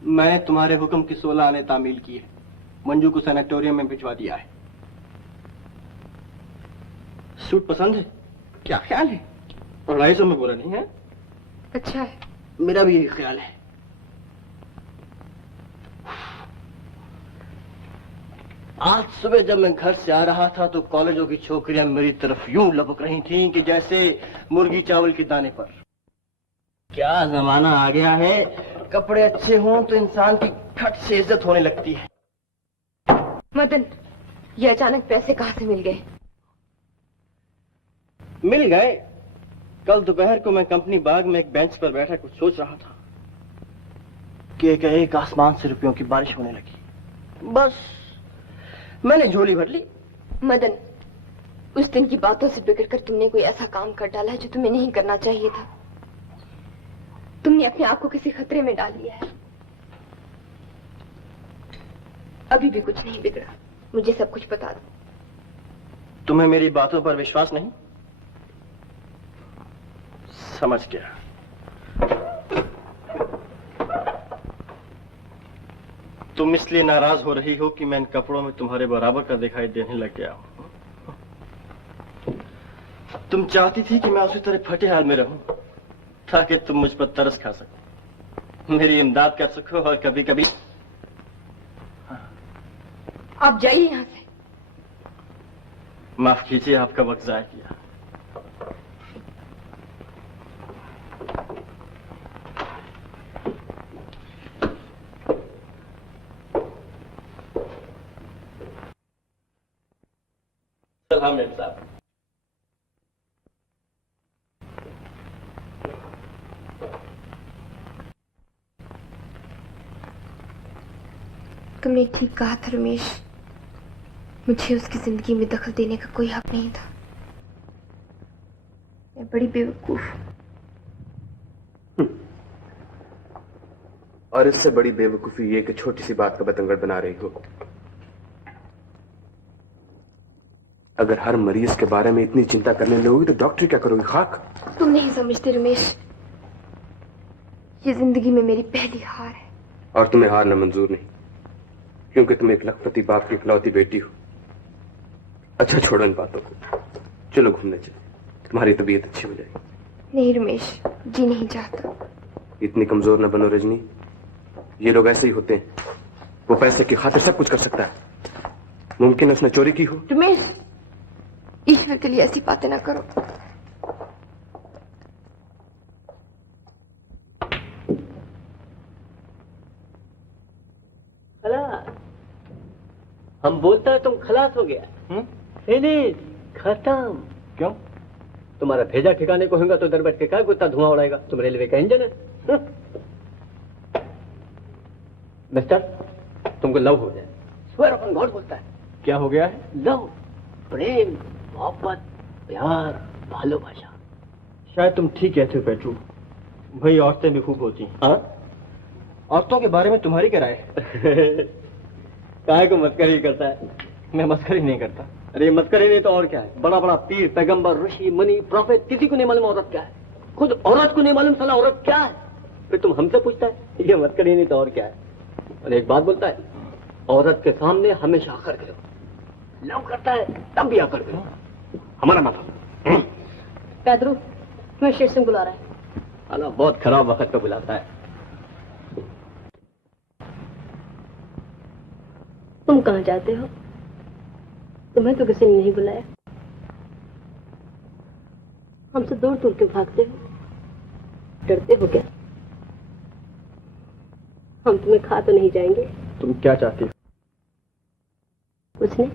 मैंने तुम्हारे हुक्म की 16 आने तामील की है, मंजू को सैनिटोरियम में भिजवा दिया है। सूट पसंद है? क्या ख्याल है? 250 में बुरा नहीं है। अच्छा है। मेरा भी यही ख्याल है। आज सुबह जब मैं घर से आ रहा था तो कॉलेजों की छोकरियां मेरी तरफ यूं लपक रही थीं कि जैसे मुर्गी चावल के दाने पर। क्या जमाना आ गया है, कपड़े अच्छे हों तो इंसान की खट से इज्जत होने लगती है। मदन, ये अचानक पैसे कहां से मिल गए? मिल गए। कल दोपहर को मैं कंपनी बाग में एक बेंच पर बैठा कुछ सोच रहा था कि एक आसमान से रुपयों की बारिश होने लगी। बस मैंने झोली भर ली। मदन, उस दिन की बातों से बिगड़ कर तुमने कोई ऐसा काम कर डाला है जो तुम्हें नहीं करना चाहिए था। तुमने अपने आप को किसी खतरे में डाल लिया है। अभी भी कुछ नहीं बिगड़ा, मुझे सब कुछ बता दो। तुम्हें मेरी बातों पर विश्वास नहीं? समझ गया। तुम इसलिए नाराज हो रही हो कि मैं इन कपड़ों में तुम्हारे बराबर का दिखाई देने लग गया हूं। तुम चाहती थी कि मैं उसी तरह फटे हाल में रहूं ताकि तुम मुझ पर तरस खा सको, मेरी इमदाद कर सको और कभी कभी। आप जाइए यहां से। माफ कीजिए, आपका वक्त जाया किया। सलाम मेम साहब। तुमने ठीक कहा था रमेश, मुझे उसकी जिंदगी में दखल देने का कोई हक नहीं था। मैं बड़ी बेवकूफ हूं। और इससे बड़ी बेवकूफी ये कि छोटी सी बात का बतंगड़ बना रही हो। अगर हर मरीज के बारे में इतनी चिंता करने लगोगी तो डॉक्टर क्या करोगी? खाक। तुम नहीं समझते रमेश, ये जिंदगी में मेरी पहली हार है। और तुम्हें हारना मंजूर नहीं, क्योंकि तुम एक लखपति बाप की इकलौती बेटी हो। अच्छा छोड़ो इन बातों को, चलो घूमने चले, तुम्हारी तबीयत अच्छी हो जाएगी। नहीं रमेश, जी नहीं चाहता। इतनी कमजोर न बनो रजनी, ये लोग ऐसे ही होते हैं। वो पैसे की खातिर सब कुछ कर सकता है। मुमकिन है उसने चोरी की हो। रमेश, ईश्वर के लिए ऐसी बातें ना करो। खलास, हम बोलता है तुम खलास हो गया। फिनिश, खत्म। क्यों? तुम्हारा भेजा ठिकाने को होगा तो दर बैठ के क्या कुत्ता धुआं उड़ाएगा? तुम रेलवे का इंजन है। मिस्टर, तुमको लव हो जाए। स्वेर अपन गॉड बोलता है। क्या हो गया है? लव, प्रेम, मोहब्बत, प्यार, भालोबासा। शायद तुम ठीक कहते हो पेट्रू, भाई औरतें भी खूब होती हैं। हाँ? औरतों के बारे में तुम्हारी क्या राय है? काहे को मस्करी करता है? मैं मस्करी नहीं करता। अरे मस्करी नहीं तो और क्या है? बड़ा बड़ा पीर, पैगंबर, ऋषि, मुनि, प्रॉफेट, किसी को नहीं मालूम औरत क्या है। खुद औरत को नहीं मालूम साला औरत क्या है। फिर तुम हमसे पूछता है ये मस्करी नहीं तो और क्या है? और एक बात बोलता है, औरत के सामने हमेशा आकर करो। लव करता है तब भी आकर करो। हमारा माथा पैदरू, तुम्हें शेर सिंह बुला रहा है। अला बहुत खराब वक्त पे बुलाता है। तुम कहाँ जाते हो? तुम्हें तो किसी ने नहीं बुलाया। हमसे दूर दूर क्यों भागते हो? डरते हो क्या? हम तुम्हें खा तो नहीं जाएंगे? तुम क्या चाहती हो? कुछ नहीं।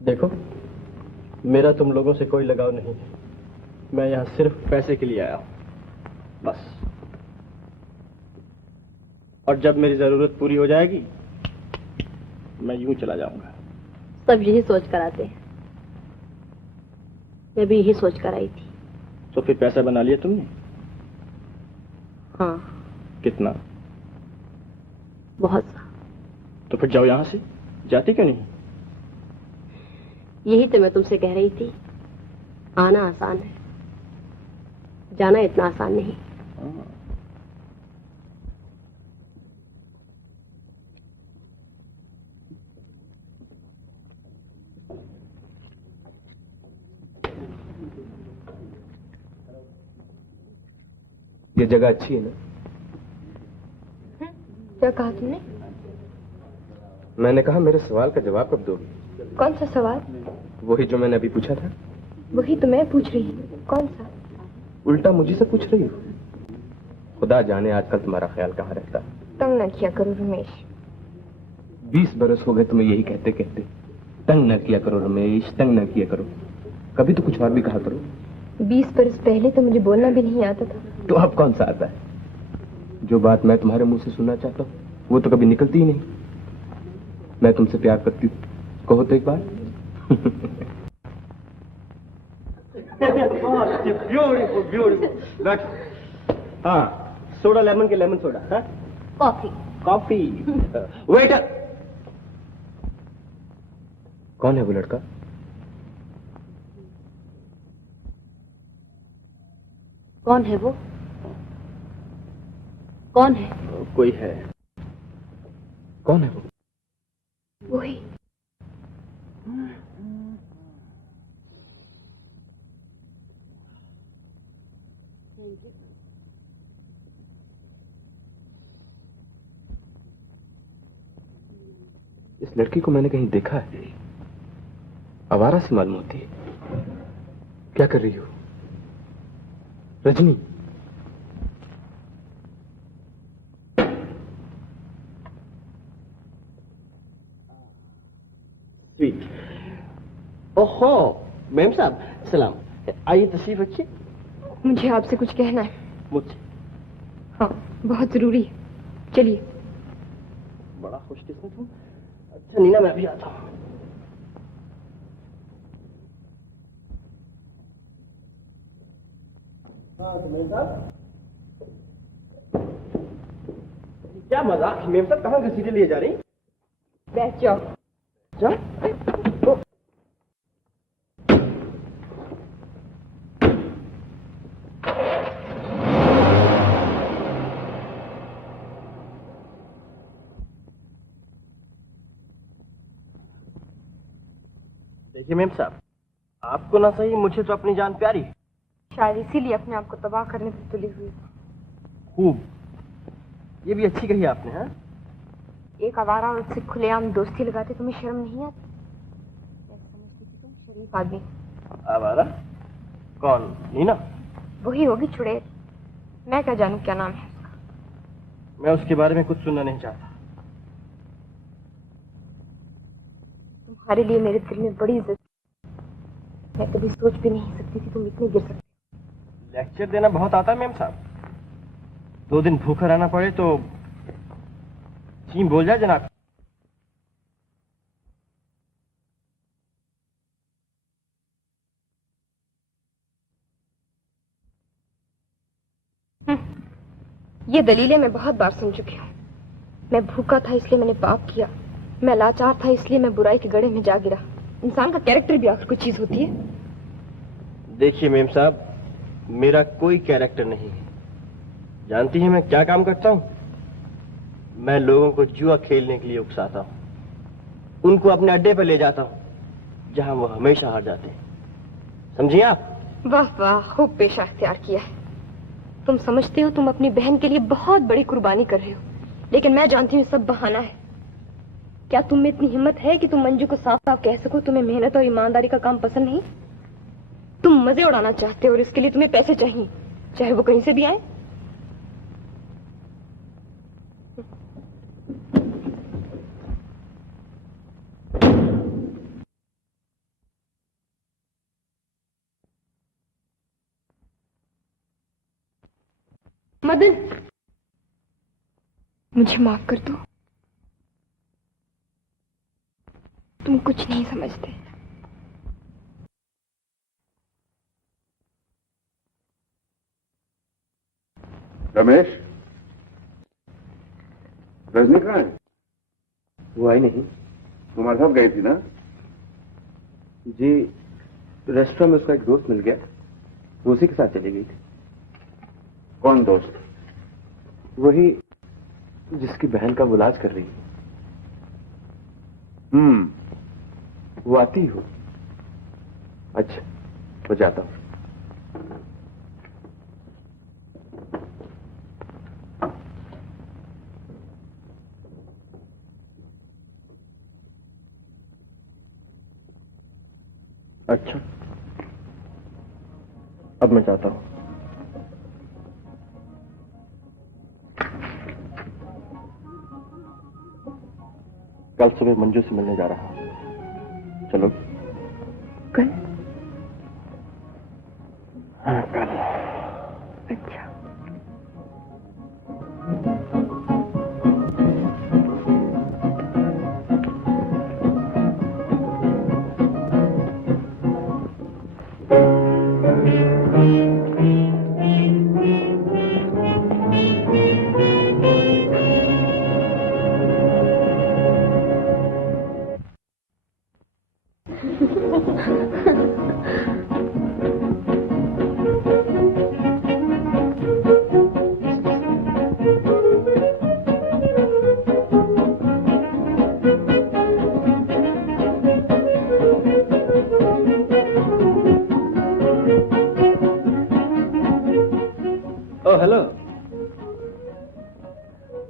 देखो, मेरा तुम लोगों से कोई लगाव नहीं है। मैं यहाँ सिर्फ पैसे के लिए आया हूँ, बस। और जब मेरी जरूरत पूरी हो जाएगी मैं यूं चला जाऊंगा। सब यही सोच कर आते हैं। मैं भी यही सोच कर आई थी। तो फिर पैसा बना लिया तुमने? हाँ। कितना? बहुत सा। तो फिर जाओ यहाँ से। जाती क्यों नहीं? यही तो मैं तुमसे कह रही थी। आना आसान है, जाना इतना आसान नहीं। ये जगह अच्छी है ना? क्या कहा तुमने? मैंने कहा मेरे सवाल का जवाब कब दोगी? कौन सा सवाल? वही जो मैंने अभी पूछा था। वही तो मैं पूछ रही हूँ। कौन सा? उल्टा मुझे से पूछ रही हो। खुदा जाने आजकल तुम्हारा ख्याल कहाँ रहता है। तंग न किया करो रमेश। 20 बरस हो गए तुम्हें यही कहते कहते। तंग न किया करो रमेश, तंग न किया करो। कभी तो कुछ और भी कहा करो। 20 बरस पहले तो मुझे बोलना भी नहीं आता था। तो अब कौन सा आता है? जो बात मैं तुम्हारे मुंह से सुनना चाहता हूँ वो तो कभी निकलती ही नहीं। मैं तुमसे प्यार करती हूँ, कहो तो एक बार। Beautiful beautiful. हाँ, सोडा लेमन के लेमन सोडा। हाँ, कॉफी। कॉफी। वेटर। कौन है वो लड़का? कौन है वो? कौन है? कोई है। कौन है वो? वही। इस लड़की को मैंने कहीं देखा है। आवारा सी मालूम होती है। क्या कर रही हो रजनी? ओहो, मैम साहब, सलाम। आइए तशरीफ रखिए। मुझे आपसे कुछ कहना है। मुझसे? हाँ, बहुत जरूरी है। चलिए। बड़ा खुशकिस्मत हूँ। अच्छा नीना, मैं भी आता हूँ। क्या मजाक, मेम साहब कहाँ घसीटे लिए जा रही? बैठ जाओ। जाओ। देखिए मेम साहब, आपको ना सही, मुझे तो अपनी जान प्यारी है। शायद इसीलिए अपने आप को तबाह करने पर तुली हुई। खूब, ये भी अच्छी कही आपने। हाँ, एक आवारा और उससे खुलेआम दोस्ती लगाते तुम्हें शर्म नहीं आती? मैं समझती थी तुम शरीफ आदमी। आवारा? कौन? नीना? वही होगी चुड़ैल। मैं क्या जानूं क्या नाम है उसका। मैं उसके बारे में कुछ सुनना नहीं चाहता। तुम्हारे लिए मेरे दिल में बड़ी इज्जत। मैं कभी सोच भी नहीं सकती थी तुम इतने गिर सकते। लेक्चर देना बहुत आता है मेम साहब। 2 दिन भूखा रहना पड़े तो चीम बोल जाए जनाब। ये दलीलें मैं बहुत बार सुन चुकी हूँ। मैं भूखा था इसलिए मैंने पाप किया, मैं लाचार था इसलिए मैं बुराई के गड्ढे में जा गिरा। इंसान का कैरेक्टर भी आखिर कोई चीज होती है। देखिए मेम साहब, मेरा कोई कैरेक्टर नहीं है। जानती हैं मैं क्या काम करता हूँ? मैं लोगों को जुआ खेलने के लिए उकसाता हूँ, उनको अपने अड्डे पर ले जाता हूँ जहाँ वो हमेशा हार जाते हैं। समझिए आप? वाह वाह, खूब पेशा अख्तियार किया है। तुम समझते हो तुम अपनी बहन के लिए बहुत बड़ी कुर्बानी कर रहे हो, लेकिन मैं जानती हूँ सब बहाना है। क्या तुम में इतनी हिम्मत है कि तुम मंजू को साफ साफ कह सको तुम्हें मेहनत और ईमानदारी का काम पसंद नहीं? तुम मजे उड़ाना चाहते हो और इसके लिए तुम्हें पैसे चाहिए, चाहे वो कहीं से भी आए। मदन, मुझे माफ कर दो। तुम कुछ नहीं समझते। रमेश, रजनी कहाँ है? वो आई नहीं। तुम्हारे साथ गई थी ना? जी, रेस्टोरेंट में उसका एक दोस्त मिल गया, वो उसी के साथ चली गई थी। कौन दोस्त? वही जिसकी बहन का वो इलाज कर रही है। वो आती हो। अच्छा, वो जाता हूं। अच्छा, अब मैं चाहता हूं। कल सुबह मंजू से मिलने जा रहा हूं। चलो। कल? हाँ, कल। अच्छा। ओ हेलो।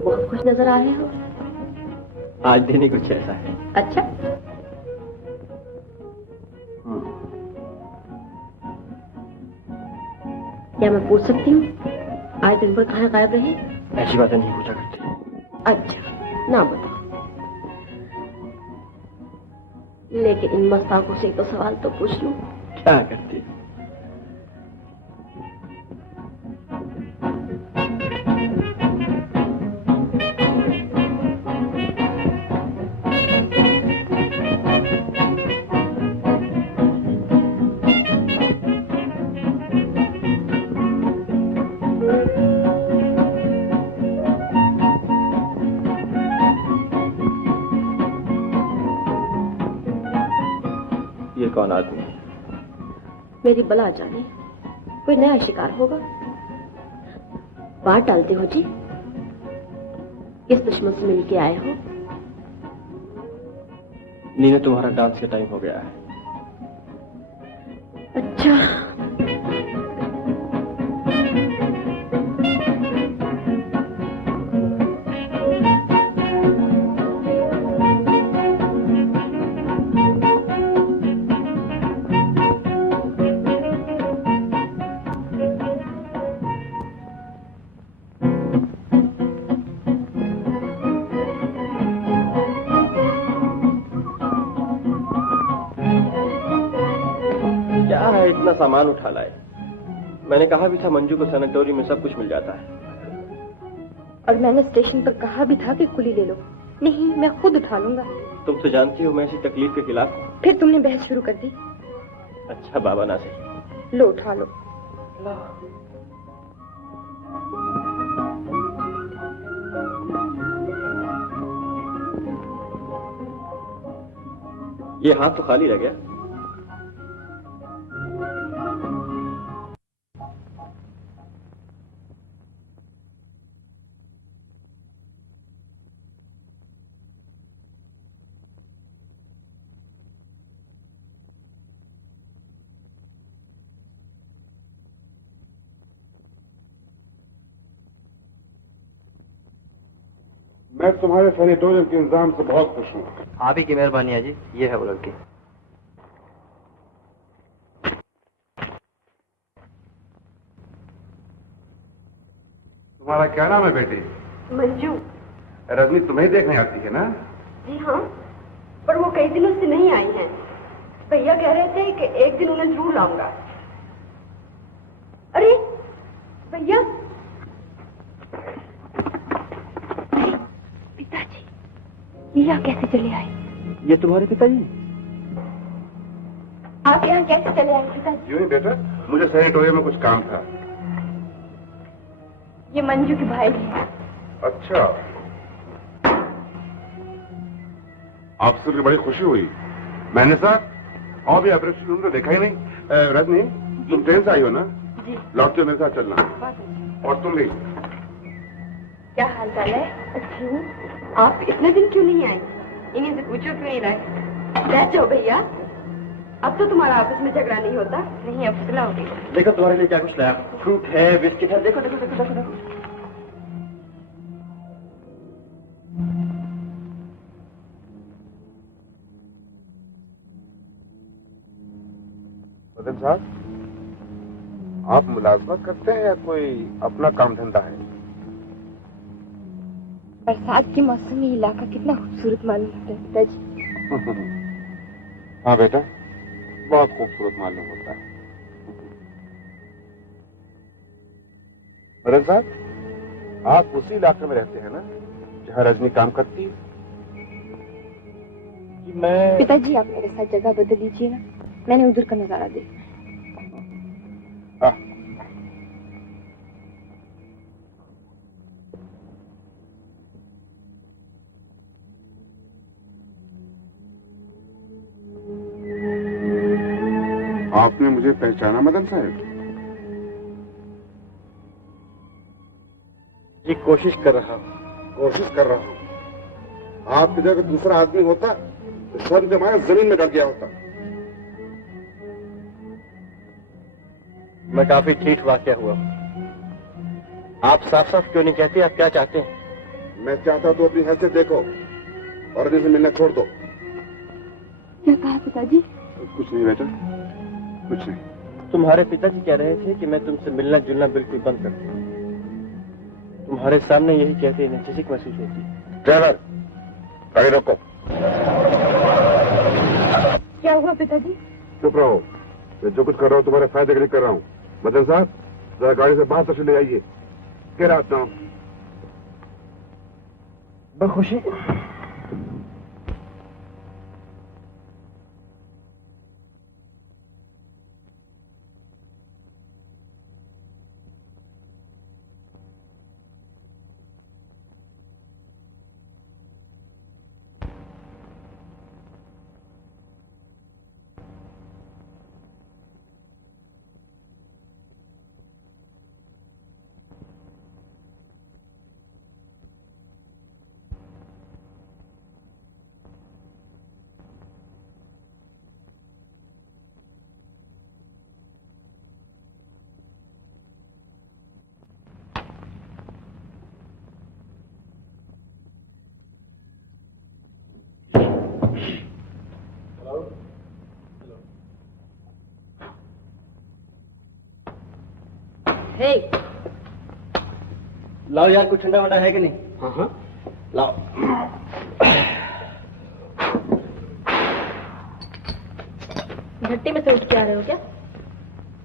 बहुत खुश नजर आ रहे हो। आज दिन ही कुछ ऐसा है। अच्छा, क्या मैं पूछ सकती हूँ आज दिन भर कहाँ गायब रहे? ऐसी बातें नहीं पूछा करती। अच्छा, ना बताओ, लेकिन इन मस्ताकों से तो सवाल तो पूछ लूं। क्या करती? ये कौन आदमी है? मेरी बला जाने कोई नया शिकार होगा। बात डालते हो जी, किस दुश्मन से मिल के आए हो? नीने, तुम्हारा डांस का टाइम हो गया है। अच्छा, इतना सामान उठा लाए। मैंने कहा भी था मंजू को सैनिटोरियम में सब कुछ मिल जाता है। और मैंने स्टेशन पर कहा भी था कि कुली ले लो। नहीं, मैं खुद उठा लूंगा। तुम तो जानती हो मैं ऐसी तकलीफ के खिलाफ हूं। फिर तुमने बहस शुरू कर दी। अच्छा बाबा ना सही। लो उठा लो। ये हाथ तो खाली रह गया। मैं तुम्हारे सैनिटोरियम के इंतजाम से बहुत खुश हूँ। आप ही की मेहरबानी है जी। ये है वो लड़की। तुम्हारा क्या नाम है बेटी? मंजू। रजनी तुम्हें देखने आती है ना? जी हाँ, पर वो कई दिनों से नहीं आई हैं। भैया कह रहे थे कि एक दिन उन्हें जरूर लाऊंगा। अरे भैया, पिताजी, ये यहाँ कैसे चले आए? ये तुम्हारे पिताजी? आप यहाँ कैसे चले आए पिताजी? यूं ही बेटा, मुझे सैनिटोरियम में कुछ काम था। ये मंजू के भाई हैं। अच्छा, आपसे मुझे बड़ी खुशी हुई। मैंने सर और भी ऑपरेशन रूम तो देखा ही नहीं। रजनी, तुम ट्रेन से आई हो ना? जी। लौटते हो मेरे साथ चलना। और तुम भी। क्या हाल चाल है? अच्छी हूँ। आप इतने दिन क्यों नहीं आए? इन्हीं से पूछो क्यों नहीं रहे। बैठ जाओ भैया, अब तो तुम्हारा आपस में झगड़ा नहीं होता। नहीं, अब सुधला होगी। देखो तुम्हारे लिए क्या कुछ लाया। फ्रूट है, बिस्किट है। देखो देखो देखो देखो, देखो। मदन साहब, आप मुलाजमत करते हैं या कोई अपना काम धंधा है? बरसात के मौसम में इलाका कितना खूबसूरत मालूम होता है पिताजी। हाँ बेटा, बहुत खूबसूरत मालूम होता है। मदन साहब, आप उसी इलाके में रहते हैं ना जहाँ रजनी काम करती है? मैं पिताजी, आप मेरे साथ जगह बदल लीजिए ना, मैंने उधर का नजारा देखा। आपने मुझे पहचाना मदन साहब? जी कोशिश कर रहा हूँ। कोशिश कर रहा हूँ। आपकी जगह दूसरा आदमी होता तो शर्म के मारे जमीन में डर गया होता। मैं काफी ठीक वाकया हुआ। आप साफ साफ क्यों नहीं कहते आप क्या चाहते हैं? मैं चाहता तो अपनी हैसियत देखो और रजनी से मिलना छोड़ दो। क्या कहा पिताजी? कुछ नहीं बेटा, कुछ नहीं। तुम्हारे पिताजी कह रहे थे कि मैं तुमसे मिलना जुलना बिल्कुल बंद कर दूं। तुम्हारे सामने यही कहते हैं झिझक महसूस होती है। ड्राइवर, गाड़ी रोको। क्या हुआ पिताजी? चुप रहो। मैं जो कुछ कर रहा हूँ तुम्हारे फायदे के लिए कर रहा हूँ। मदन साहब, जरा गाड़ी से बाहर तक ले आइए। क्या रहता हूँ? बखुशी। लाओ यार, कुछ ठंडा वंडा है कि नहीं? हाँ हाँ लाओ। भट्टी में से उठ के आ रहे हो क्या?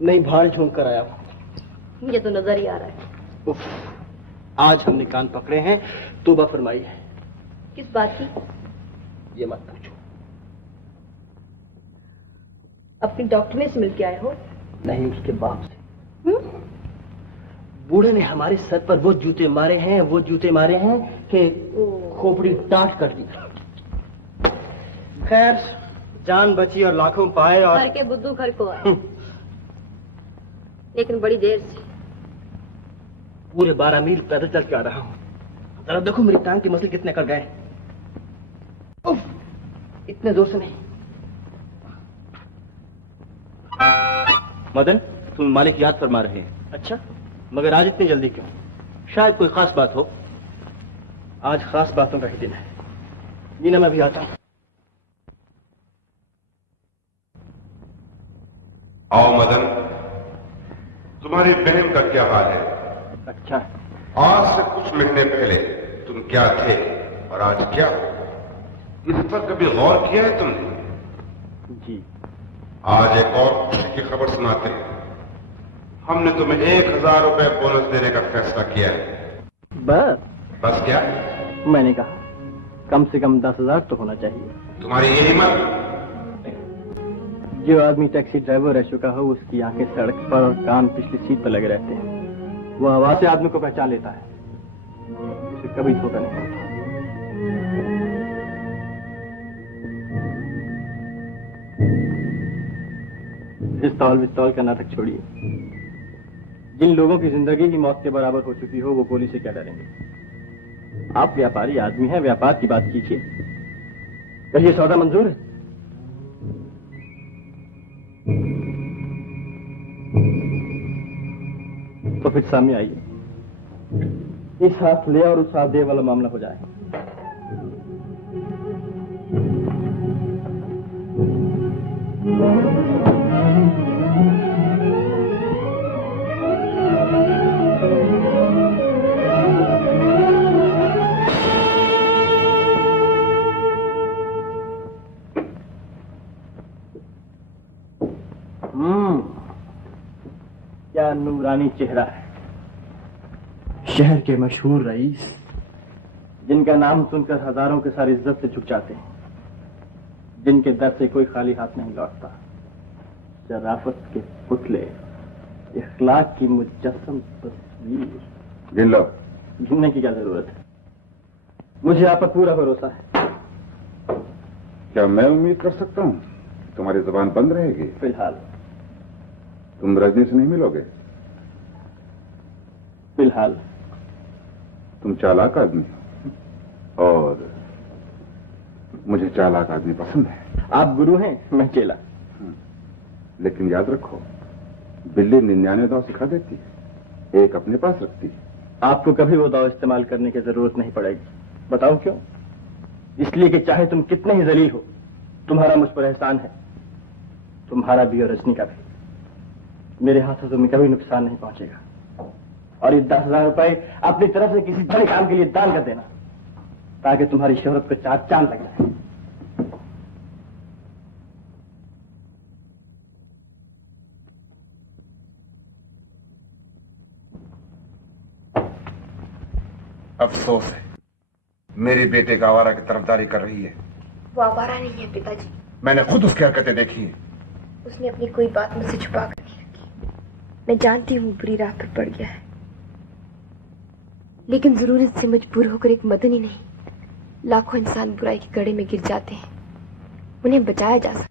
नहीं, भाड़ झोंक कर आया हूँ। ये तो नजर ही आ रहा है। उफ, आज हमने कान पकड़े हैं, तौबा फरमाई है। किस बात की? ये मत पूछो। अपनी डॉक्टर से मिल के आए हो? नहीं, उसके बाप से। बूढ़े ने हमारे सर पर वो जूते मारे हैं कि खोपड़ी टाट कर दी। खैर, जान बची और लाखों पाए और घर के बुद्धू घर को आए। लेकिन बड़ी देर से। पूरे 12 मील पैदल चल के आ रहा हूँ। जरा देखो मेरी टांग के मसल कितने कर गए। उफ, इतने जोर से नहीं। मदन, तुम मालिक याद फरमा रहे हैं। अच्छा, मगर आज इतनी जल्दी क्यों? शायद कोई खास बात हो। आज खास बातों का ही दिन है। मीना, मैं भी आता हूँ। आओ मदन, तुम्हारी बहन का क्या हाल है? अच्छा, आज से कुछ महीने पहले तुम क्या थे और आज क्या? इस पर कभी गौर किया है तुमने? जी। आज एक और खुशी की खबर सुनाते हैं। हमने तुम्हें 1000 रुपए बोनस देने का फैसला किया है। बस क्या? मैंने कहा कम से कम 10,000 तो होना चाहिए। तुम्हारी ये हिम्मत? जो आदमी टैक्सी ड्राइवर रह चुका हो, उसकी आंखें सड़क पर और कान पिछली सीट पर लगे रहते हैं। वो आवाज से आदमी को पहचान लेता है। उसे कभी धोखा नहीं होता। पिस्तौल विस्तौल का नाटक छोड़िए। जिन लोगों की जिंदगी ही मौत के बराबर हो चुकी हो, वो गोली से क्या डरेंगे? आप व्यापारी आदमी हैं, व्यापार की बात कीजिए। कहिए, सौदा मंजूर है? तो फिर सामने आइए। इस हाथ ले और उस हाथ दे वाला मामला हो जाए। क्या नूरानी चेहरा है। शहर के मशहूर रईस, जिनका नाम सुनकर हजारों के सारे इज्जत से झुक जाते हैं, जिनके दर से कोई खाली हाथ नहीं लौटता। शराफत के पुतले, इखलाक की मुजस्सम तस्वीर। गिन लो। गिनने की क्या जरूरत है? मुझे आप पर पूरा भरोसा है। क्या मैं उम्मीद कर सकता हूँ तुम्हारी जुबान बंद रहेगी? फिलहाल। तुम रजनी से नहीं मिलोगे? फिलहाल। तुम चालाक आदमी हो और मुझे चालाक आदमी पसंद है। आप गुरु हैं, मैं चेला। लेकिन याद रखो, बिल्ली 99 दांव सिखा देती है, एक अपने पास रखती है। आपको कभी वो दांव इस्तेमाल करने की जरूरत नहीं पड़ेगी। बताओ क्यों? इसलिए कि चाहे तुम कितने ही जलील हो, तुम्हारा मुझ पर एहसान है। तुम्हारा भी और रजनी का भी। मेरे हाथों से तुम्हें कभी नुकसान नहीं पहुंचेगा। और ये 10,000 रुपए अपनी तरफ से किसी बड़े काम के लिए दान कर देना, ताकि तुम्हारी शोहरत को 4 चांद लग जाए। अफसोस है, मेरी बेटे का आवारा की तरफदारी कर रही है। वो आवारा नहीं है पिताजी। मैंने खुद उसकी हरकतें देखी हैं। उसने अपनी कोई बात मुझसे छुपा कर नहीं रखी। मैं जानती हूँ बुरी राह पर पड़ गया है, लेकिन जरूरत से मजबूर होकर एक मदन ही नहीं, लाखों इंसान बुराई के गड़े में गिर जाते हैं। उन्हें बचाया जा सकता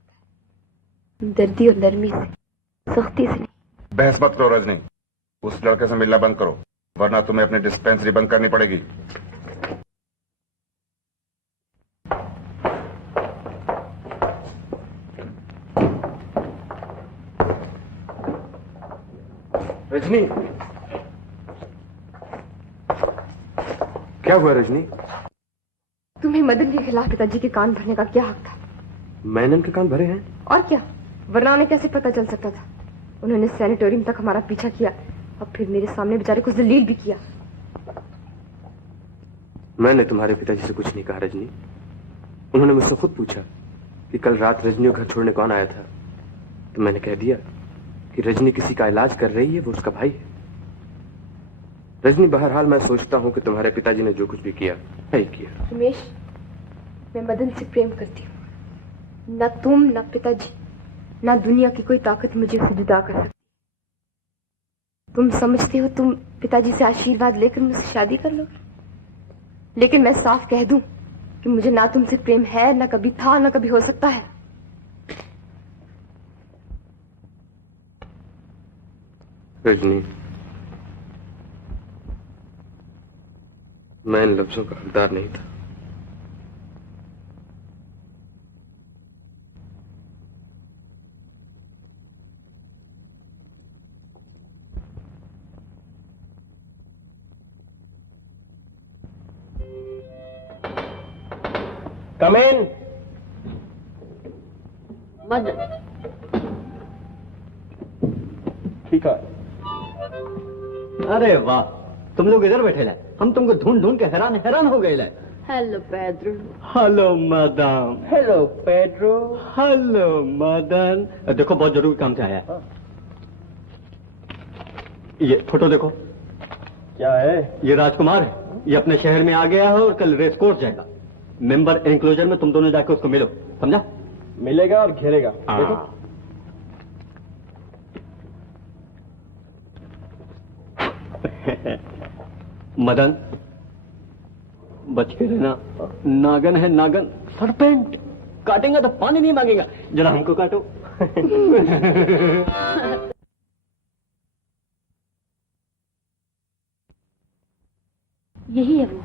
है, दर्दी और नरमी से, सख्ती से नहीं। बहस मत करो रजनी, उस लड़के से मिलना बंद करो, वरना तुम्हें अपनी डिस्पेंसरी बंद करनी पड़ेगी। रजनी, क्या हुआ रजनी? तुम्हें मदन के खिलाफ पिताजी के कान भरने का क्या हक था? मैंने उनके कान भरे हैं। और क्या, वरना उन्हें कैसे पता चल सकता था? उन्होंने सैनिटोरियम तक हमारा पीछा किया, और फिर मेरे सामने बेचारे को जलील भी किया। मैंने तुम्हारे पिताजी से कुछ नहीं कहा रजनी। उन्होंने मुझसे खुद पूछा कि कल रात रजनी को घर छोड़ने कौन आया था, तो मैंने कह दिया कि रजनी किसी का इलाज कर रही है, वो उसका भाई है। रजनी, बहरहाल मैं सोचता हूँ कि तुम्हारे पिताजी ने जो कुछ भी किया सही किया। रमेश, मैं मदन से प्रेम करती हूँ। न तुम, न पिताजी, न दुनिया की कोई ताकत मुझे उससे जुदा कर सकती। तुम समझते हो तुम पिताजी से आशीर्वाद लेकर मुझसे शादी कर लो, लेकिन मैं साफ कह दूं कि मुझे ना तुमसे प्रेम है, ना कभी था, ना कभी हो सकता है। रजनी, मैं इन लफ्जों का हकदार नहीं था। Come in. ठीक है। अरे वाह, तुम लोग इधर बैठे लाए, हम तुमको ढूंढ ढूंढ के हैरान हो गए लाए। Hello Pedro. Hello madam. Hello Pedro. Hello Madan. देखो, बहुत जरूरी काम से आया है। ये फोटो देखो। क्या है? ये राजकुमार है, ये अपने शहर में आ गया है और कल रेस कोर्स जाएगा। मेंबर एनक्लोजर में तुम दोनों जाकर उसको मिलो, समझा? मिलेगा और घेरेगा। देखो। मदन, बच के रहना, नागन है नागन, सरपेंट, काटेगा तो पानी नहीं मांगेगा। जरा हमको काटो। यही है वो।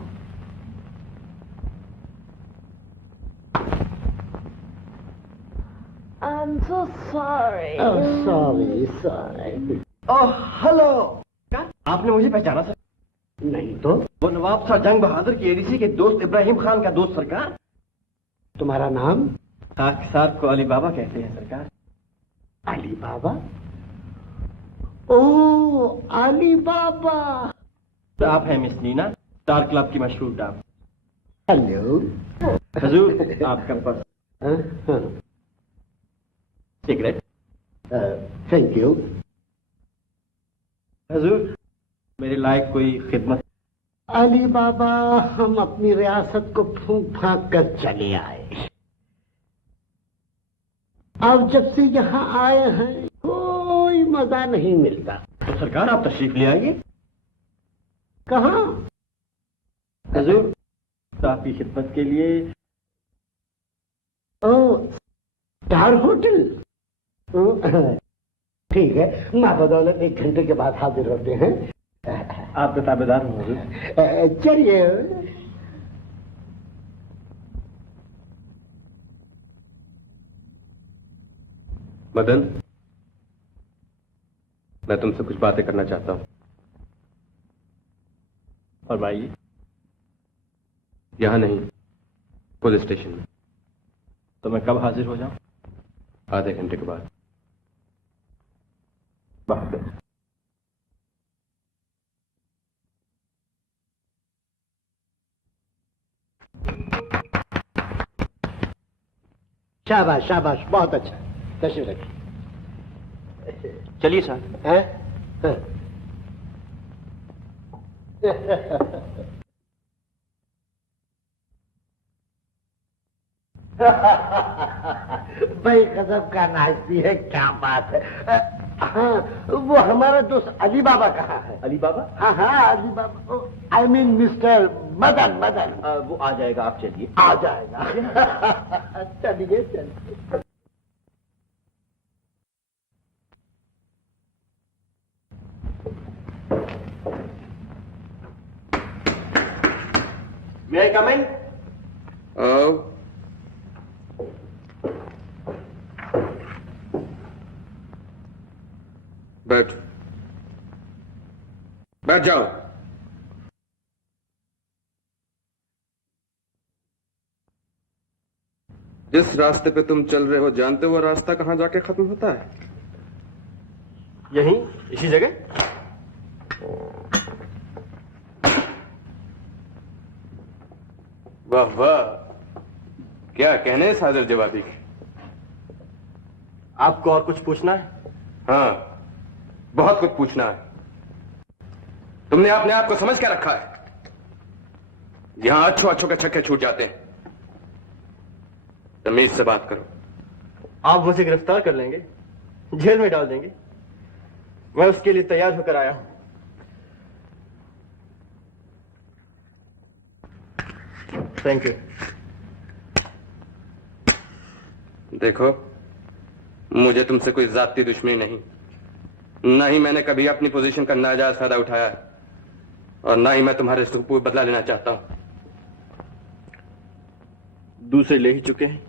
I'm so sorry. sorry. Oh, hello. आपने मुझे पहचाना सर? नहीं तो? वो नवाब शाह जंग बहादुर की एडीसी के दोस्त इब्राहिम खान का दोस्त सरकार। तुम्हारा नाम? खाकसार को अली बाबा कहते हैं सरकार। अली बाबा? ओह, अली बाबा। तो आप हैं मिस नीना, स्टार क्लब की मशहूर डाम। हेलो। हजूर, आपका पर्स। सिगरेट। Thank you. हजूर, मेरे लायक कोई खिदमत? अली बाबा, हम अपनी रियासत को फूंक फांक कर चले आए। अब जब से यहाँ आए हैं कोई मजा नहीं मिलता। तो सरकार, आप तशरीफ ले आइए। कहाँ? हजूर, तो आपकी खिदमत के लिए। ओह, स्टार होटल। ठीक है, माँ बदौलत 1 घंटे के बाद हाजिर होते हैं। आप ताबेदार हो हजूर। चलिए। मदन, मैं तुमसे कुछ बातें करना चाहता हूँ। फरमाइए। यहाँ नहीं, पुलिस स्टेशन में। तो मैं कब हाजिर हो जाऊं? आधे घंटे के बाद। शाबाश शाबाश, बहुत अच्छा। तशरीफ रखिए। चलिए सर। भाई गजब का नाचती है, क्या बात है। हाँ, वो हमारा दोस्त अली बाबा कहाँ है? अली बाबा? हाँ हाँ, Ali Baba. I mean mister Madan. Madan वो आ जाएगा, आप चलिए। आ जाएगा। चलिए चलिए। May I come in? बैठ जाओ। जिस रास्ते पे तुम चल रहे हो, जानते हो वो रास्ता कहां जाके खत्म होता है? यहीं, इसी जगह? वाह वाह, क्या कहने हैं सादर जवाबी के। आपको और कुछ पूछना है? हाँ, बहुत कुछ पूछना है। तुमने अपने आप को समझ क्या रखा है? यहां अच्छो अच्छो के छक्के छूट जाते हैं। तमीज से बात करो। आप मुझे गिरफ्तार कर लेंगे, जेल में डाल देंगे, मैं उसके लिए तैयार होकर आया हूं। Thank you. देखो, मुझे तुमसे कोई जाती दुश्मनी नहीं, ना ही मैंने कभी अपनी पोजीशन का नाजायज फायदा उठाया है, और ना ही मैं तुम्हारे रिश्ते को पूरा बदला लेना चाहता हूं। दूसरे ले ही चुके हैं,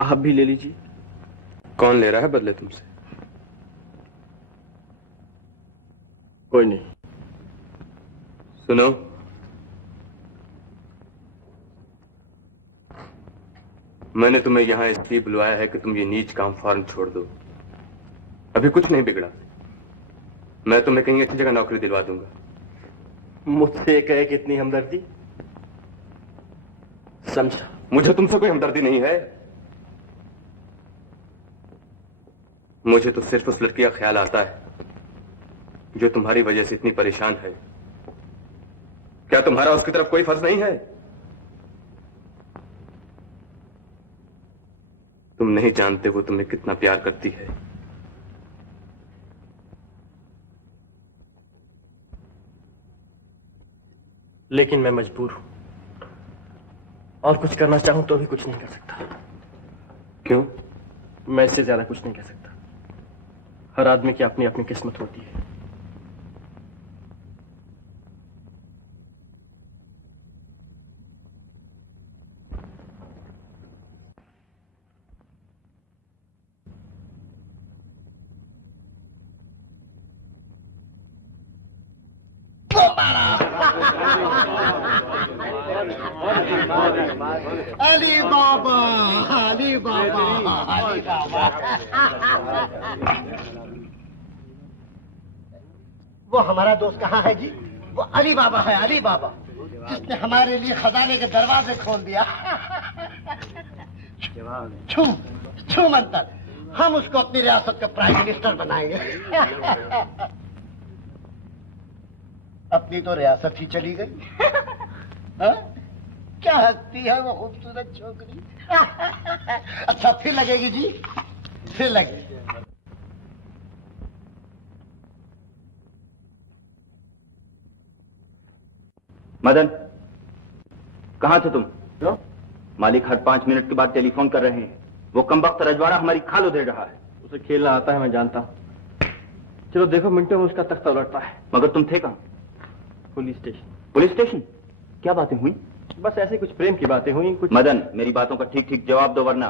आप भी ले लीजिए। कौन ले रहा है बदले तुमसे? कोई नहीं। सुनो, मैंने तुम्हें यहां इसलिए बुलवाया है कि तुम ये नीच काम फौरन छोड़ दो। अभी कुछ नहीं बिगड़ा, मैं तुम्हें कहीं अच्छी जगह नौकरी दिलवा दूंगा। मुझसे कहे कि इतनी हमदर्दी? समझा। मुझे तुमसे कोई हमदर्दी नहीं है। मुझे तो सिर्फ उस लड़की का ख्याल आता है जो तुम्हारी वजह से इतनी परेशान है। क्या तुम्हारा उसकी तरफ कोई फर्ज नहीं है? तुम नहीं जानते वो तुम्हें कितना प्यार करती है। लेकिन मैं मजबूर हूं, और कुछ करना चाहूं तो भी कुछ नहीं कर सकता। क्यों? मैं इससे ज्यादा कुछ नहीं कह सकता। हर आदमी की अपनी अपनी किस्मत होती है। अली बाबा, अली बाबा, अली बाबा। वो हमारा दोस्त कहाँ है जी? वो अली बाबा है, अली बाबा, जिसने हमारे लिए खजाने के दरवाजे खोल दिया। छू छू मंतर, हम उसको अपनी रियासत का प्राइम मिनिस्टर बनाएंगे। अपनी तो रियासत ही चली गई। हा? क्या हंसती है वो खूबसूरत छोकरी। अच्छा, फिर लगेगी जी, फिर लगेगी। मदन, कहाँ थे तुम? क्यों? मालिक हर 5 मिनट के बाद टेलीफोन कर रहे हैं। वो कमबख्त रजवाड़ा हमारी खाल उधेड़ रहा है। उसे खेलना आता है, मैं जानता हूँ। चलो देखो, मिनटों में उसका तख्ता उलटता है। मगर तुम थे कहाँ? Police station. Police station? क्या बातें हुई? बस ऐसे कुछ प्रेम की बातें हुई कुछ। मदन, मेरी बातों का ठीक ठीक जवाब दो, वरना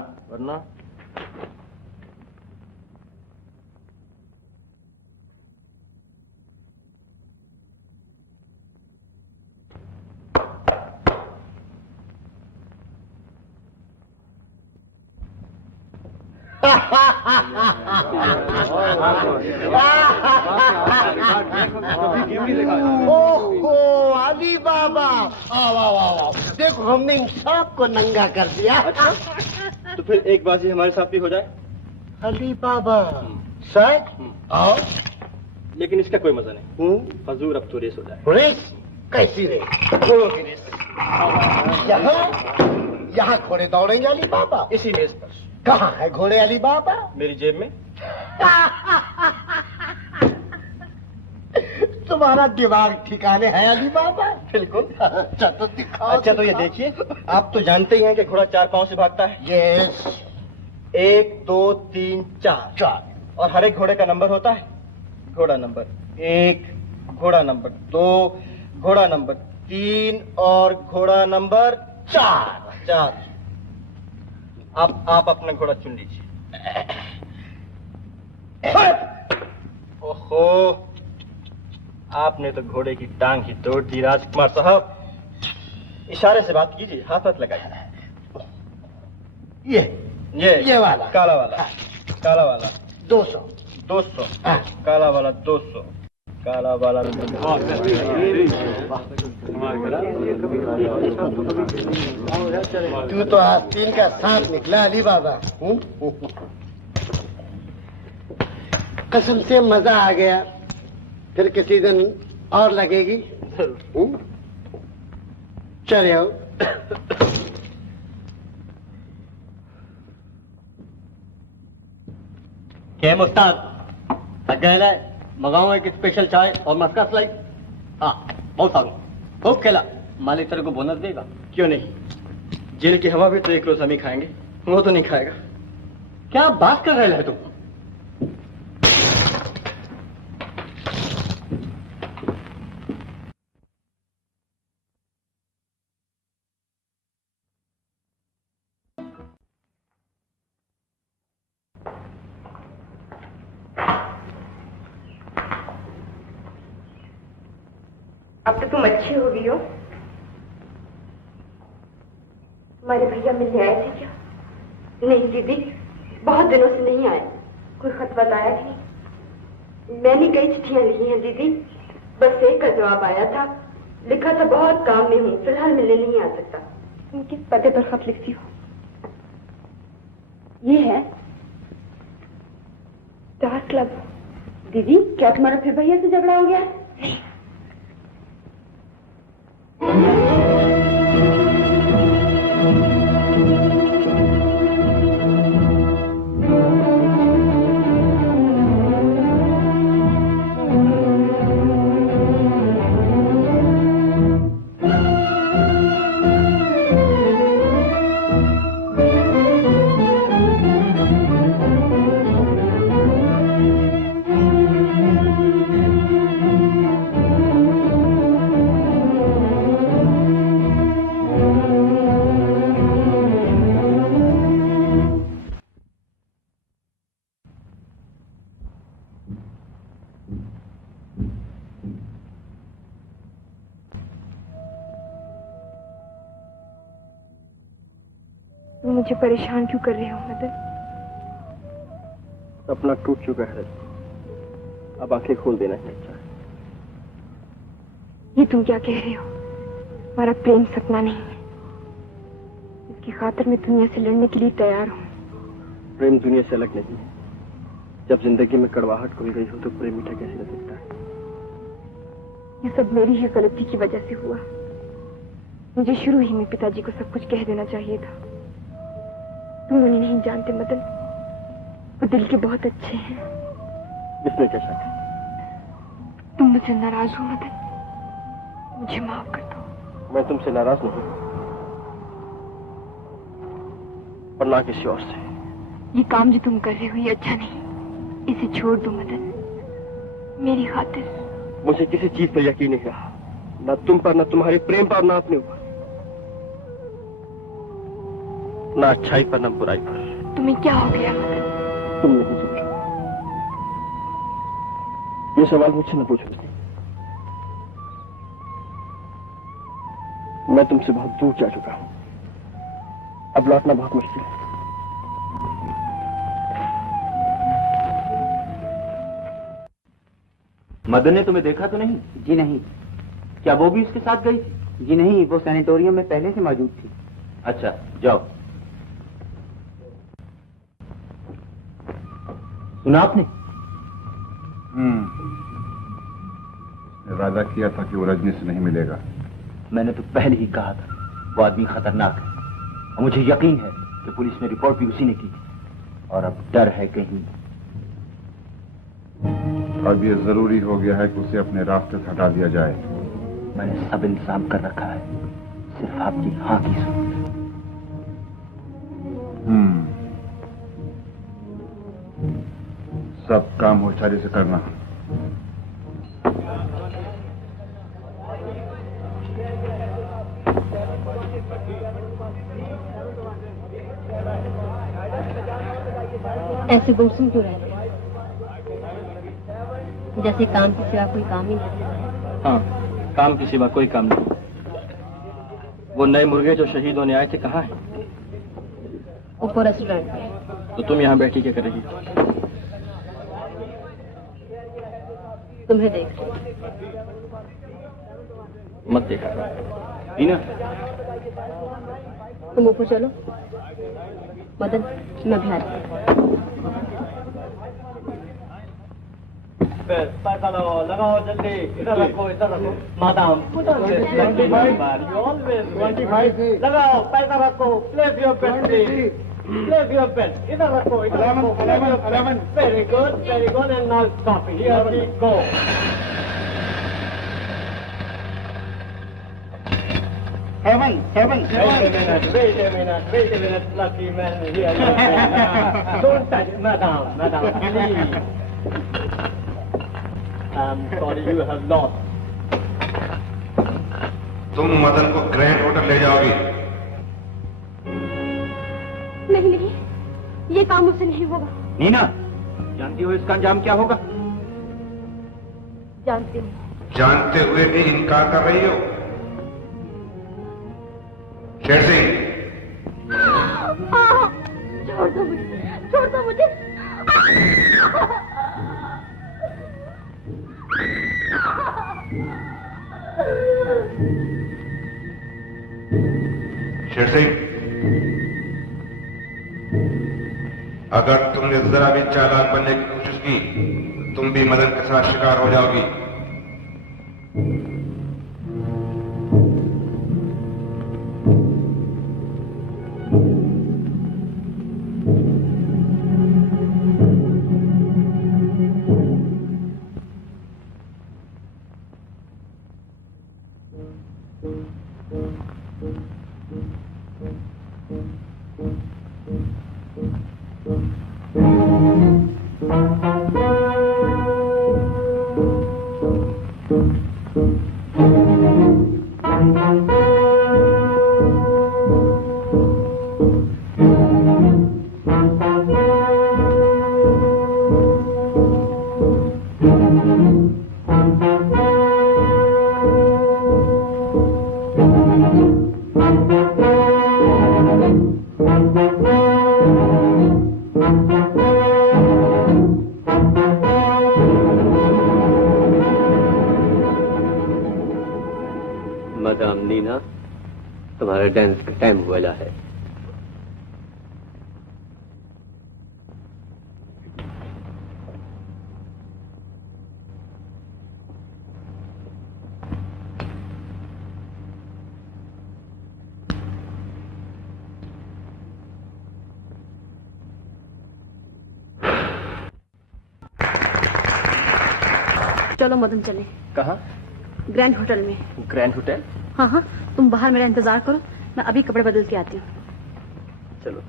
ओहो अली बाबा, आओ आओ आओ, देखो हमने इन सबको नंगा कर दिया। तो फिर एक बाजी हमारे साथ भी हो जाए। अली बाबा सच? आओ। लेकिन इसका कोई मजा नहीं। हजूर, अब तो रेस हो जाए। रेस? कैसी रेस? घोड़ों की रेस। यहाँ घोड़े दौड़ेंगे अली बाबा? इसी मेज पर। कहाँ है घोड़े अली बाबा? मेरी जेब में। तुम्हारा दिमाग ठिकाने है अली बाबा? बिल्कुल। अच्छा तो दिखाओ। अच्छा तो ये देखिए, आप तो जानते ही हैं कि घोड़ा 4 पांव से भागता है। यस। 1 2 3 4। और हर एक घोड़े का नंबर होता है। घोड़ा नंबर 1, घोड़ा नंबर 2, घोड़ा नंबर 3 और घोड़ा नंबर 4। आप अपना घोड़ा चुन लीजिए। ओहो, आपने तो घोड़े की टांग ही तोड़ दी राजकुमार साहब। इशारे से बात कीजिए, हाथ मत लगाइए। ये वाला, काला वाला, काला वाला 200। 200, काला वाला 200, काला बाला तू तो आस्तीन का सांप निकला अली बाबा। कसम से मजा आ गया, फिर किसी दिन और लगेगी। चले आओ। क्या मुस्ताद थक गए ना? मंगाऊं एक स्पेशल चाय और मस्का स्लाइस। हाँ बहुत सारू, खूब खेला। मालिक तेरे को बोनस देगा। क्यों नहीं, जेल की हवा भी तो एक रोज हम ही खाएंगे, वो तो नहीं खाएगा। क्या बात कर रहे हो तुम? अब तो तुम अच्छी हो गई हो। तुम्हारे भैया मिलने आए थे क्या? नहीं दीदी, बहुत दिनों से नहीं आए। कोई खत बताया कि नहीं? मैंने कई चिट्ठियां लिखी हैं दीदी, बस एक का जवाब आया था। लिखा था बहुत काम में हूँ, फिलहाल मिलने नहीं आ सकता। तुम किस पते पर खत लिखती हो? ये है स्टार क्लब। दीदी, क्या तुम्हारा फिर भैया से झगड़ा हो गया? नहीं। मुझे परेशान क्यों कर रहे हो मदन? अपना टूट चुका है, अब आंखें खोल देना ही अच्छा है। ये तुम क्या कह रहे हो? हमारा प्रेम सपना नहीं है, इसकी खातिर मैं दुनिया से लड़ने के लिए तैयार हूँ। प्रेम दुनिया से अलग नहीं है। जब जिंदगी में कड़वाहट खुल गई हो तो प्रेम मीठा कैसे रह सकता है? ये सब मेरी ही गलती की वजह से हुआ। मुझे शुरू ही में पिताजी को सब कुछ कह देना चाहिए था। तुम उन्हें नहीं जानते मदन, वो दिल के बहुत अच्छे हैं। इसमें क्या शक है? तुम मुझसे नाराज हो मदन, मुझे माफ कर दो। मैं तुमसे नाराज नहीं, और ना किसी और से। ये काम जो तुम कर रहे हो ये अच्छा नहीं, इसे छोड़ दो मदन, मेरी खातिर। मुझे किसी चीज पर यकीन नहीं रहा, ना तुम पर, ना तुम्हारे प्रेम पर, ना अपने ऊपर, ना अच्छाई पर, ना बुराई पर। तुम्हें क्या हो गया मदन? तुम नहीं समझो। ये सवाल मुझसे न पूछो। मैं तुमसे बहुत दूर जा चुका हूं, अब लौटना बहुत मुश्किल है। मदन ने तुम्हें देखा तो नहीं? जी नहीं। क्या वो भी उसके साथ गई थी? जी नहीं, वो सैनिटोरियम में पहले से मौजूद थी। अच्छा, जाओ। सुना आपने? वादा किया था कि वो रजनी से नहीं मिलेगा। मैंने तो पहले ही कहा था वो आदमी खतरनाक है, और मुझे यकीन है कि पुलिस में रिपोर्ट भी उसी ने की, और अब डर है कहीं। अब ये जरूरी हो गया है कि उसे अपने रास्ते से हटा दिया जाए। मैंने सब इंतजाम कर रखा है, सिर्फ आपकी हाँ की जरूरत है। सब काम होशियारी से करना। ऐसे गुमसुम क्यों रहते हैं? जैसे काम के सिवा कोई काम ही नहीं। हाँ, काम के सिवा कोई काम नहीं। वो नए मुर्गे जो शहीद होने आए थे कहाँ हैं? ऊपर रेस्टोरेंट में। तो तुम यहाँ बैठी क्या कर रही? तुम्हें देख रही। मत देखा नीना, तुम ऊपर चलो। मदन, मैं भी आ रही हूँ। पैसा लगाओ जल्दी, इधर रखो मादाम। 25 लगाओ, पैसा रखो। Place your pen please, place your pen. इधर रखो, इधर रखो। 11 very good and now stop it. Here we go. Seven. Wait a minute, lucky man. Here. Don't touch it, madam, please. I'm sorry you have lost. तुम मदन को grand hotel ले जाओगी? नहीं, ये काम मुझसे नहीं होगा। नीना, जानती हो इसका अंजाम क्या होगा? जानती हूँ। जानते हुए भी इनकार कर रही हो? शेर सिंह, छोड़ दो मुझे। शेर सिंह, अगर तुमने जरा भी चालाक बनने की कोशिश की तो तुम भी मदन के साथ शिकार हो जाओगी। मदाम नीना, तुम्हारा डांस का टाइम हुआ है। चलो मदन चले। कहाँ? ग्रैंड होटल में। Grand hotel? हाँ, तुम बाहर मेरा इंतजार करो, मैं अभी कपड़े बदल के आती हूँ। चलो।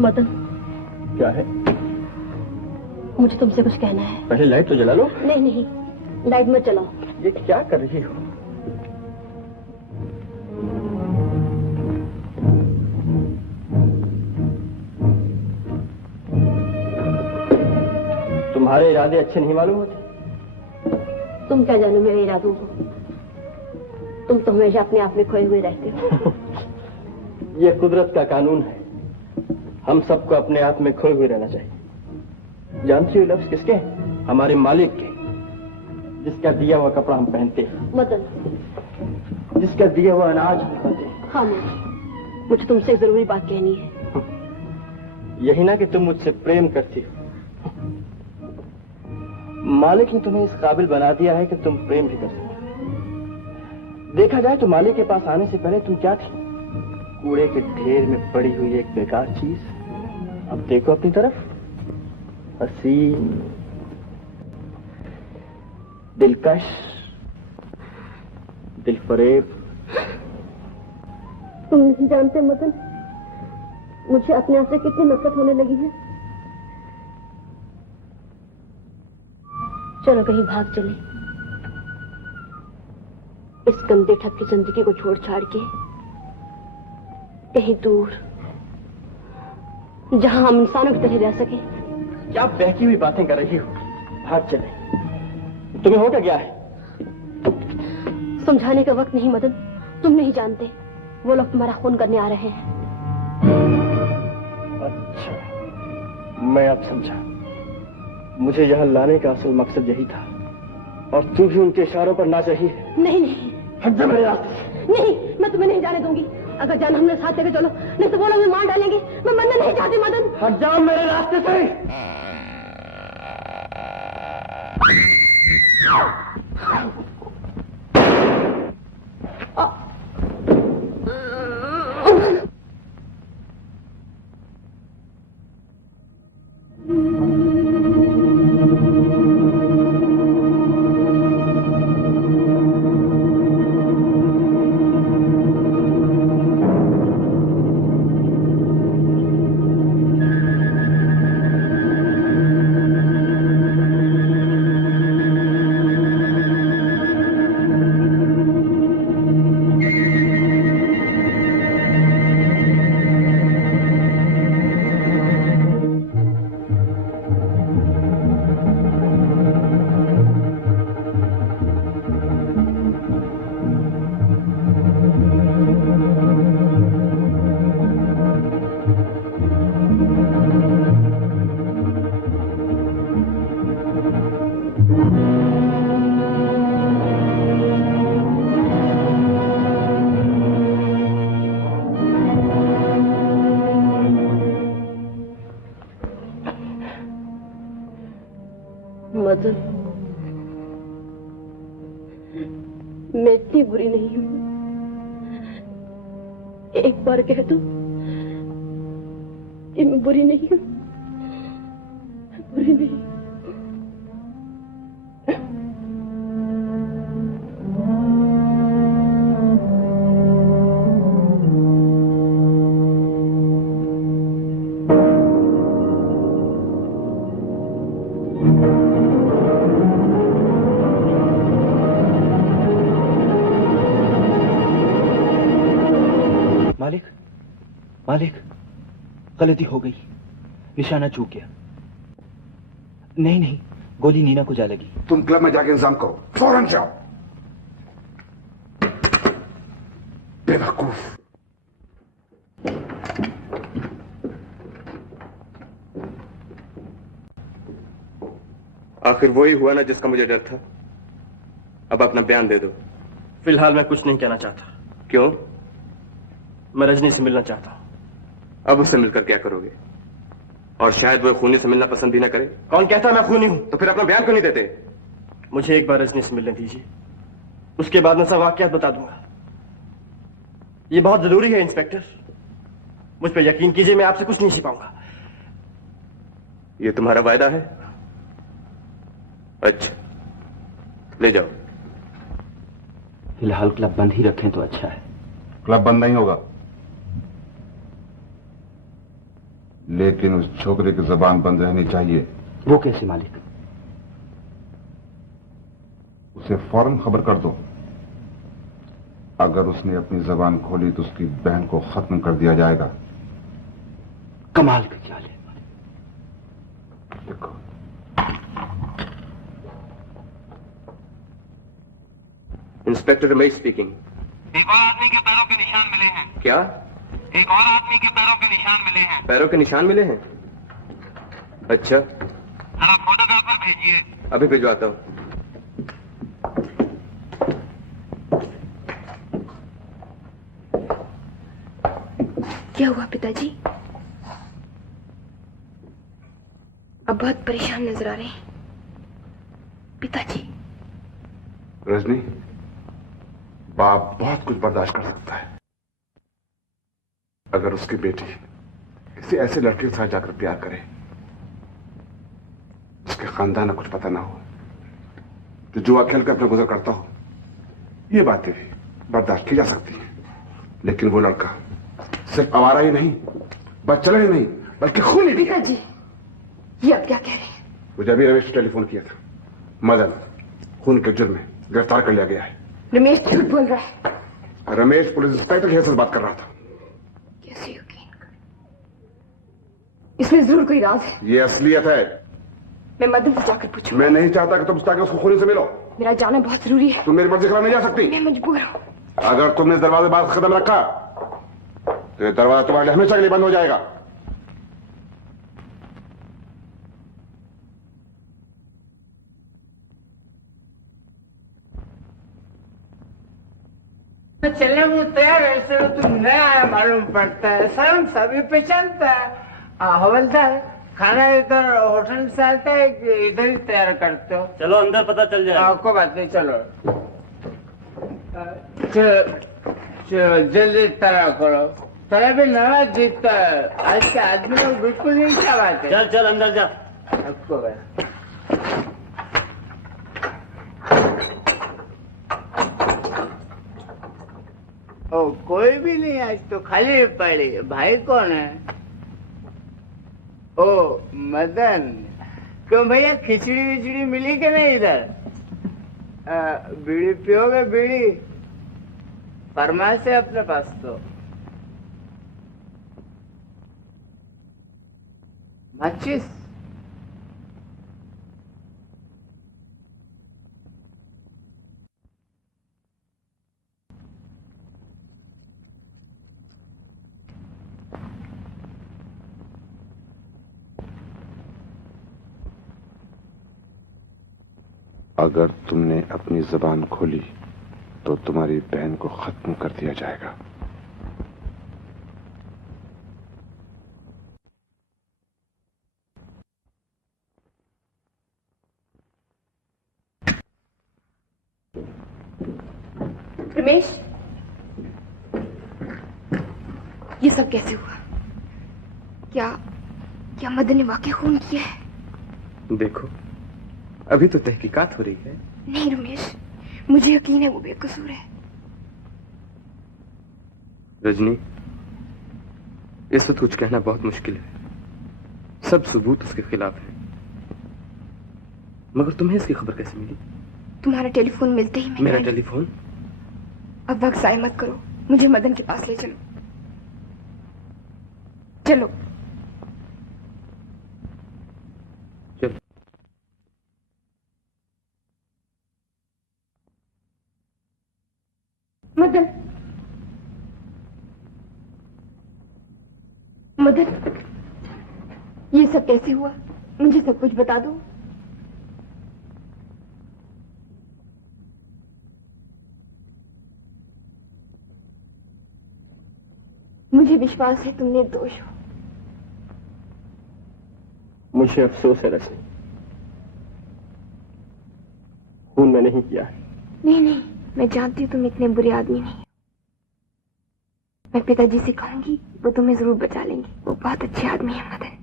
मदन, क्या है? मुझे तुमसे कुछ कहना है। पहले लाइट तो जला लो। नहीं, लाइट मत जलाओ। ये क्या कर रही हो? तुम्हारे इरादे अच्छे नहीं मालूम होते? तुम क्या जानो मेरे इरादों को? तुम तो हमेशा अपने आप में खोए हुए रहते हो। ये कुदरत का कानून है, हम सबको अपने आप में खोए हुए रहना चाहिए। जानती हो लफ्ज किसके? हमारे मालिक के, जिसका दिया हुआ कपड़ा हम पहनते हैं। मदन, जिसका दिया हुआ अनाज हम खाते हैं। हाँ, मुझे तुमसे एक जरूरी बात कहनी है। यही ना कि तुम मुझसे प्रेम करती हो। मालिक ने तुम्हें इस काबिल बना दिया है कि तुम प्रेम भी कर सको। देखा जाए तो मालिक के पास आने से पहले तुम क्या थी? कूड़े के ढेर में पड़ी हुई एक बेकार चीज। अब देखो अपनी तरफ, हसीन, दिलकश, दिल फरेब। तुम नहीं जानते मदन, मुझे अपने आप से कितनी नफरत होने लगी है। चलो कहीं भाग चले, इस गंदे ठग की जिंदगी को छोड़ छाड़ के कहीं दूर, जहां हम इंसानों की तरह रह सके। क्या बहकी हुई बातें कर रही हो? भाग चले। तुम्हें हो क्या गया है? समझाने का वक्त नहीं मदन, तुम नहीं जानते, वो लोग तुम्हारा खून करने आ रहे हैं। अच्छा, मैं अब समझा। मुझे यहाँ लाने का असल मकसद यही था, और तू भी उनके इशारों पर नाच रही है। नहीं नहीं, हट जा मेरे रास्ते से। नहीं, मैं तुम्हें नहीं जाने दूंगी। अगर जान हमने साथ लेकर चलो, नहीं तो वो लोग मुझे मार डालेंगे। मैं मरना नहीं चाहती मदन। हट जाओ मेरे रास्ते से। मदन, मैं इतनी बुरी नहीं हूं। एक बार कह दो कि मैं बुरी नहीं हूं, बुरी नहीं। मालिक, गलती हो गई, निशाना चूक गया। नहीं, गोली नीना को जा लगी। तुम क्लब में जाके इंतजाम करो, फौरन जाओ। बेवकूफ। आखिर वही हुआ ना जिसका मुझे डर था। अब अपना बयान दे दो। फिलहाल मैं कुछ नहीं कहना चाहता। क्यों? मैं रजनी से मिलना चाहता हूं। अब उससे मिलकर क्या करोगे? और शायद वो खूनी से मिलना पसंद भी ना करे। कौन कहता मैं खूनी हूं? तो फिर अपना बयान क्यों नहीं देते? मुझे एक बार रजनी से मिलने दीजिए, उसके बाद मैं सब वाकयात बता दूंगा। ये बहुत जरूरी है इंस्पेक्टर, मुझ पर यकीन कीजिए, मैं आपसे कुछ नहीं छिपाऊंगा। ये तुम्हारा वायदा है? अच्छा, ले जाओ। फिलहाल क्लब बंद ही रखें तो अच्छा है। क्लब बंद नहीं होगा, लेकिन उस छोकरे की जुबान बंद रहनी चाहिए। वो कैसे मालिक? उसे फौरन खबर कर दो। अगर उसने अपनी जुबान खोली तो उसकी बहन को खत्म कर दिया जाएगा। कमाल का चाल है मालिक। देखो, इंस्पेक्टर रमेश स्पीकिंग। एक और आदमी के पैरों के निशान मिले हैं। क्या? एक और आदमी के पैरों के निशान मिले हैं। पैरों के निशान मिले हैं? अच्छा, जरा फोटोग्राफर भेजिए। अभी भिजवाता हूं। क्या हुआ पिताजी? अब बहुत परेशान नजर आ रहे हैं पिताजी। रजनी, बाप बहुत कुछ बर्दाश्त कर सकता है, अगर उसकी बेटी किसी ऐसे लड़के के साथ जाकर प्यार करे जिसके खानदान में कुछ पता ना हो, जो जुआ खेल कर अपना गुजर करता हो। ये बातें भी बर्दाश्त की जा सकती है, लेकिन वो लड़का सिर्फ आवारा ही नहीं, बच्चला ही नहीं, बल्कि खूनी भी है। पिताजी, ये आप क्या कह रहे हैं? मुझे अभी रमेश ने टेलीफोन किया था। मदन खून के जुर्म में गिरफ्तार कर लिया गया है। रमेश झूठ बोल रहा है। रमेश पुलिस इंस्पेक्टर के से बात कर रहा था। कैसे यकीन कर? इसमें जरूर कोई राज है। ये असलियत है। मैं मदन से जाकर पूछूं। मैं नहीं चाहता कि तुम जाकर उसको खूनी से मिलो। मेरा जाना बहुत जरूरी है। तुम मेरी मर्जी खिलाफ नहीं जा सकती। मैं मजबूर हूँ। अगर तुमने इस दरवाजे बाहर कदम रखा तो ये दरवाजा तुम्हारे लिए हमेशा के लिए बंद हो जाएगा। चलने को तैयार है, ऐसे तो तुम नया आया मालूम पड़ता है। सर सभी पे चलता है। हवलदार, खाना इधर होटल से आता है कि इधर ही तैयार करते हो? चलो अंदर पता चल जाए। आपको बात नहीं, चलो चलो जल्दी तैयार करो। तेरा भी नया जीतता है। आज के आदमी लोग बिल्कुल नहीं क्या बात है। चल चल अंदर जा। आपको बात ओ, कोई भी नहीं, आज तो खाली पड़ी। भाई कौन है? ओ मदन, क्यों भैया खिचड़ी विचड़ी मिली कि नहीं इधर? बीड़ी पियोगे? बीड़ी फरमाइश है अपने पास तो। माचिस? अगर तुमने अपनी जबान खोली तो तुम्हारी बहन को खत्म कर दिया जाएगा। रमेश, ये सब कैसे हुआ? क्या मदन ने वाकई खून किया है? देखो, अभी तो तहकीकात हो रही है। नहीं रमेश, मुझे यकीन है वो बेकसूर है। रजनी, इस वक्त कुछ कहना बहुत मुश्किल है। सब सबूत उसके खिलाफ है। मगर तुम्हें इसकी खबर कैसे मिली? तुम्हारा टेलीफोन मिलते ही मेरा टेलीफोन? अब वक्त जाया मत करो, मुझे मदन के पास ले चलो। चलो चलो। मदन, ये सब कैसे हुआ? मुझे सब कुछ बता दो। मुझे विश्वास है तुम निर्दोष हो। मुझे अफसोस है रजनी, खून मैं नहीं किया है। नहीं, मैं जानती हूँ तुम इतने बुरे आदमी नहीं। मैं पिताजी से कहूंगी, वो तुम्हें जरूर बचा लेंगे। वो बहुत अच्छे आदमी है मदन।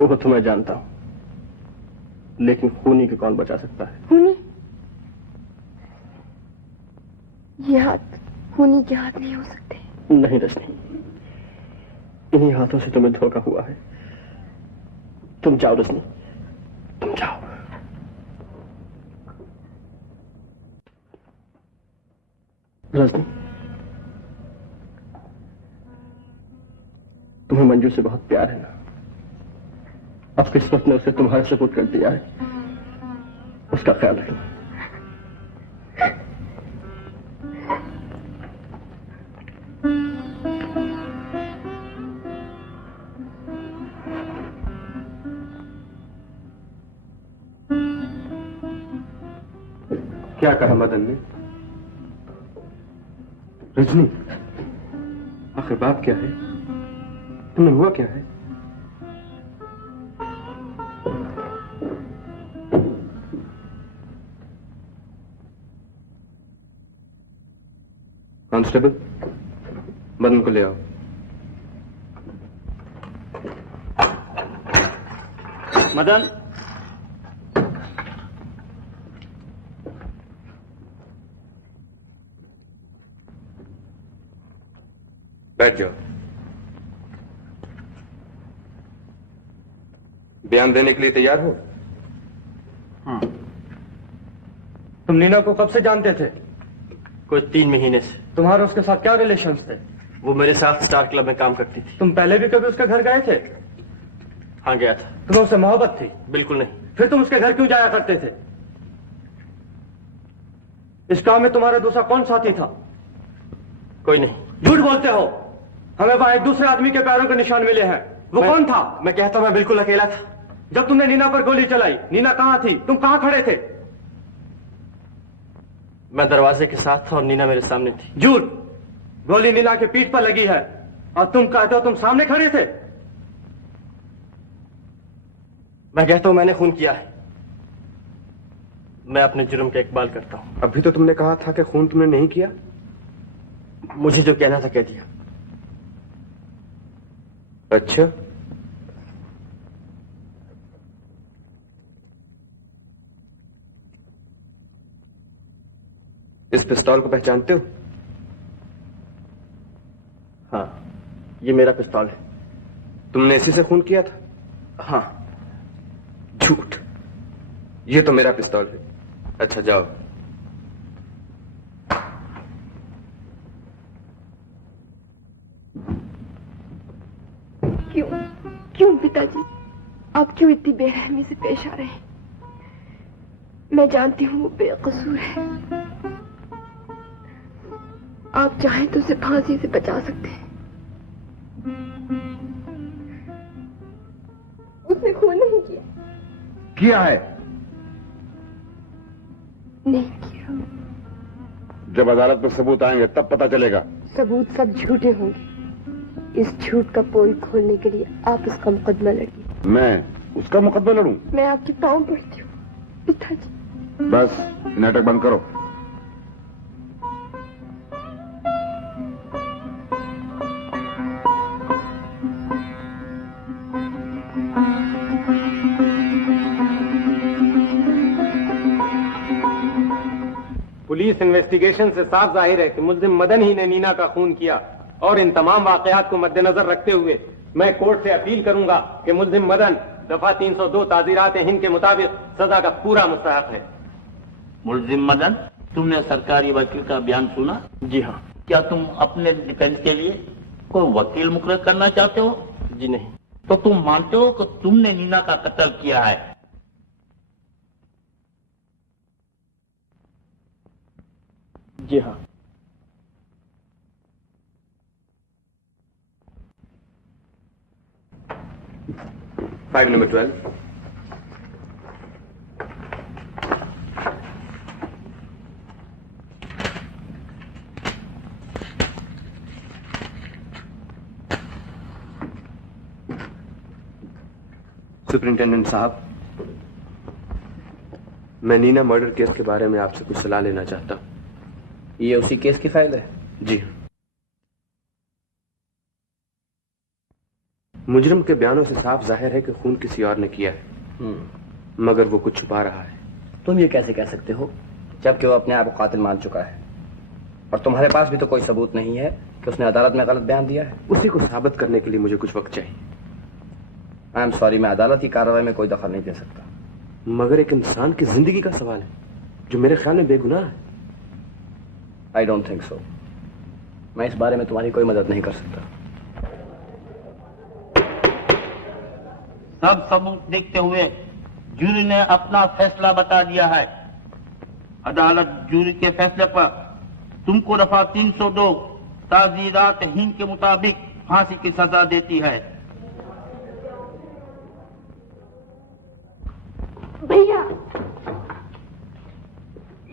वो तो मैं जानता हूँ, लेकिन खूनी को कौन बचा सकता है? खूनी? ये हाथ खूनी के हाथ नहीं हो सकते। नहीं रजनी, इन्हीं हाथों से तुम्हें धोखा हुआ है। तुम जाओ रजनी, तुम जाओ। रजनी, तुम्हें मंजू से बहुत प्यार है ना? अब किस्मत ने उसे तुम्हारे सुपुर्द कर दिया है, उसका ख्याल रखना। क्या कहा मदन ने? रजनी, आखिर बात क्या है? तुम्हें हुआ क्या है? कांस्टेबल, मदन को ले आओ। मदन, बैठ जाओ। बयान देने के लिए तैयार हो? तुम नीना को कब से जानते थे? कुछ 3 महीने से। तुम्हारे उसके साथ क्या रिलेशंस थे? वो मेरे साथ स्टार क्लब में काम करती थी। तुम पहले भी कभी उसके घर गए थे? हाँ, गया था। तुम्हें उससे मोहब्बत थी? बिल्कुल नहीं। फिर तुम उसके घर क्यों जाया करते थे? इस काम में तुम्हारा दूसरा कौन साथी था? कोई नहीं। झूठ बोलते हो। हमें वहां एक दूसरे आदमी के पैरों के निशान मिले हैं। वो कौन था? मैं कहता हूं मैं बिल्कुल अकेला था। जब तुमने नीना पर गोली चलाई, नीना कहां थी? तुम कहां खड़े थे? मैं दरवाजे के साथ था और नीना मेरे सामने थी। झूठ। गोली नीना के पीठ पर लगी है और तुम कहते हो तुम सामने खड़े थे। मैं कहता हूं मैंने खून किया है। मैं अपने जुर्म का इकबाल करता हूं। अभी तो तुमने कहा था कि खून तुमने नहीं किया। मुझे जो कहना था कह दिया। अच्छा, इस पिस्तौल को पहचानते हो? हाँ, ये मेरा पिस्तौल है। तुमने इसी से खून किया था? हाँ। झूठ। ये तो मेरा पिस्तौल है। अच्छा, जाओ। क्यों पिताजी, आप क्यों इतनी बेरहमी से पेश आ रहे हैं? मैं जानती हूँ वो बेकसूर है। आप चाहें तो उसे फांसी से बचा सकते हैं। उसने खून नहीं किया। किया है? नहीं किया। जब अदालत में सबूत आएंगे तब पता चलेगा। सबूत सब झूठे होंगे। इस झूठ का पोल खोलने के लिए आप उसका मुकदमा लड़िए। मैं उसका मुकदमा लड़ूं? मैं आपके पांव पड़ती हूँ पिताजी। बस नाटक बंद करो। पुलिस इन्वेस्टिगेशन से साफ जाहिर है कि मुल्जिम मदन ही ने नीना का खून किया और इन तमाम वाकयात को मद्देनजर रखते हुए मैं कोर्ट से अपील करूंगा कि मुल्जिम मदन दफा 302 ताजीरात हिंद के मुताबिक सजा का पूरा मुस्तहक है। मुल्जिम मदन, तुमने सरकारी वकील का बयान सुना? जी हाँ। क्या तुम अपने डिफेंस के लिए कोई वकील मुकर्रर करना चाहते हो? जी नहीं। तो तुम मानते हो कि तुमने नीना का कत्ल किया है? जी हाँ। File number 12। सुपरिंटेंडेंट साहब, मैं नीना मर्डर केस के बारे में आपसे कुछ सलाह लेना चाहता हूं। ये उसी केस की फाइल है? जी। मुजरिम के बयानों से साफ जाहिर है कि खून किसी और ने किया है, मगर वो कुछ छुपा रहा है। तुम ये कैसे कह सकते हो जबकि वो अपने आप को कातिल मान चुका है और तुम्हारे पास भी तो कोई सबूत नहीं है कि उसने अदालत में गलत बयान दिया है? उसी को साबित करने के लिए मुझे कुछ वक्त चाहिए। आई एम सॉरी, मैं अदालत की कार्रवाई में कोई दखल नहीं दे सकता। मगर एक इंसान की जिंदगी का सवाल है जो मेरे ख्याल में बेगुनाह है। I don't think so. मैं इस बारे में तुम्हारी कोई मदद नहीं कर सकता। सब सबूत देखते हुए जूरी ने अपना फैसला बता दिया है। अदालत जूरी के फैसले पर तुमको दफा 302 ताजीरात हिंद के मुताबिक फांसी की सजा देती है। भैया,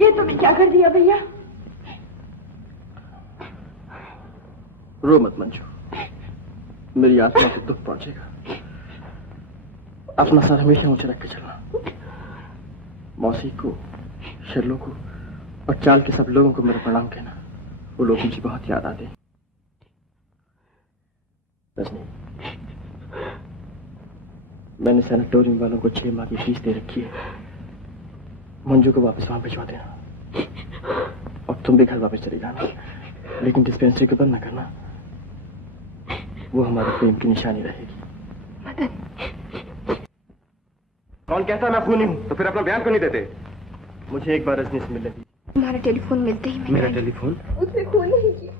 ये तुमने क्या कर दिया भैया? रो मत मंजू, मेरी आत्मा को दुख पहुंचेगा। अपना सर हमेशा ऊंचे रख के चलना। मौसी को, शर्लो को और चाल के सब लोगों को मेरा प्रणाम कहना। वो लोग मुझे बहुत याद आते हैं। रजनी, मैंने सैनिटोरियम वालों को 6 माह की फीस दे रखी है। मंजू को वापस वहां भिजवा देना और तुम भी घर वापस चले जाना, लेकिन डिस्पेंसरी को बंद न करना। वो हमारे प्रेम की निशानी रहेगी। कौन कहता है मैं खूनी हूं? तो फिर अपना बयान क्यों नहीं देते? मुझे एक बार रजनी से मिलने दीजिए। तुम्हारा टेलीफोन मिलते ही मेरा टेलीफोन? उसने खून नहीं किया।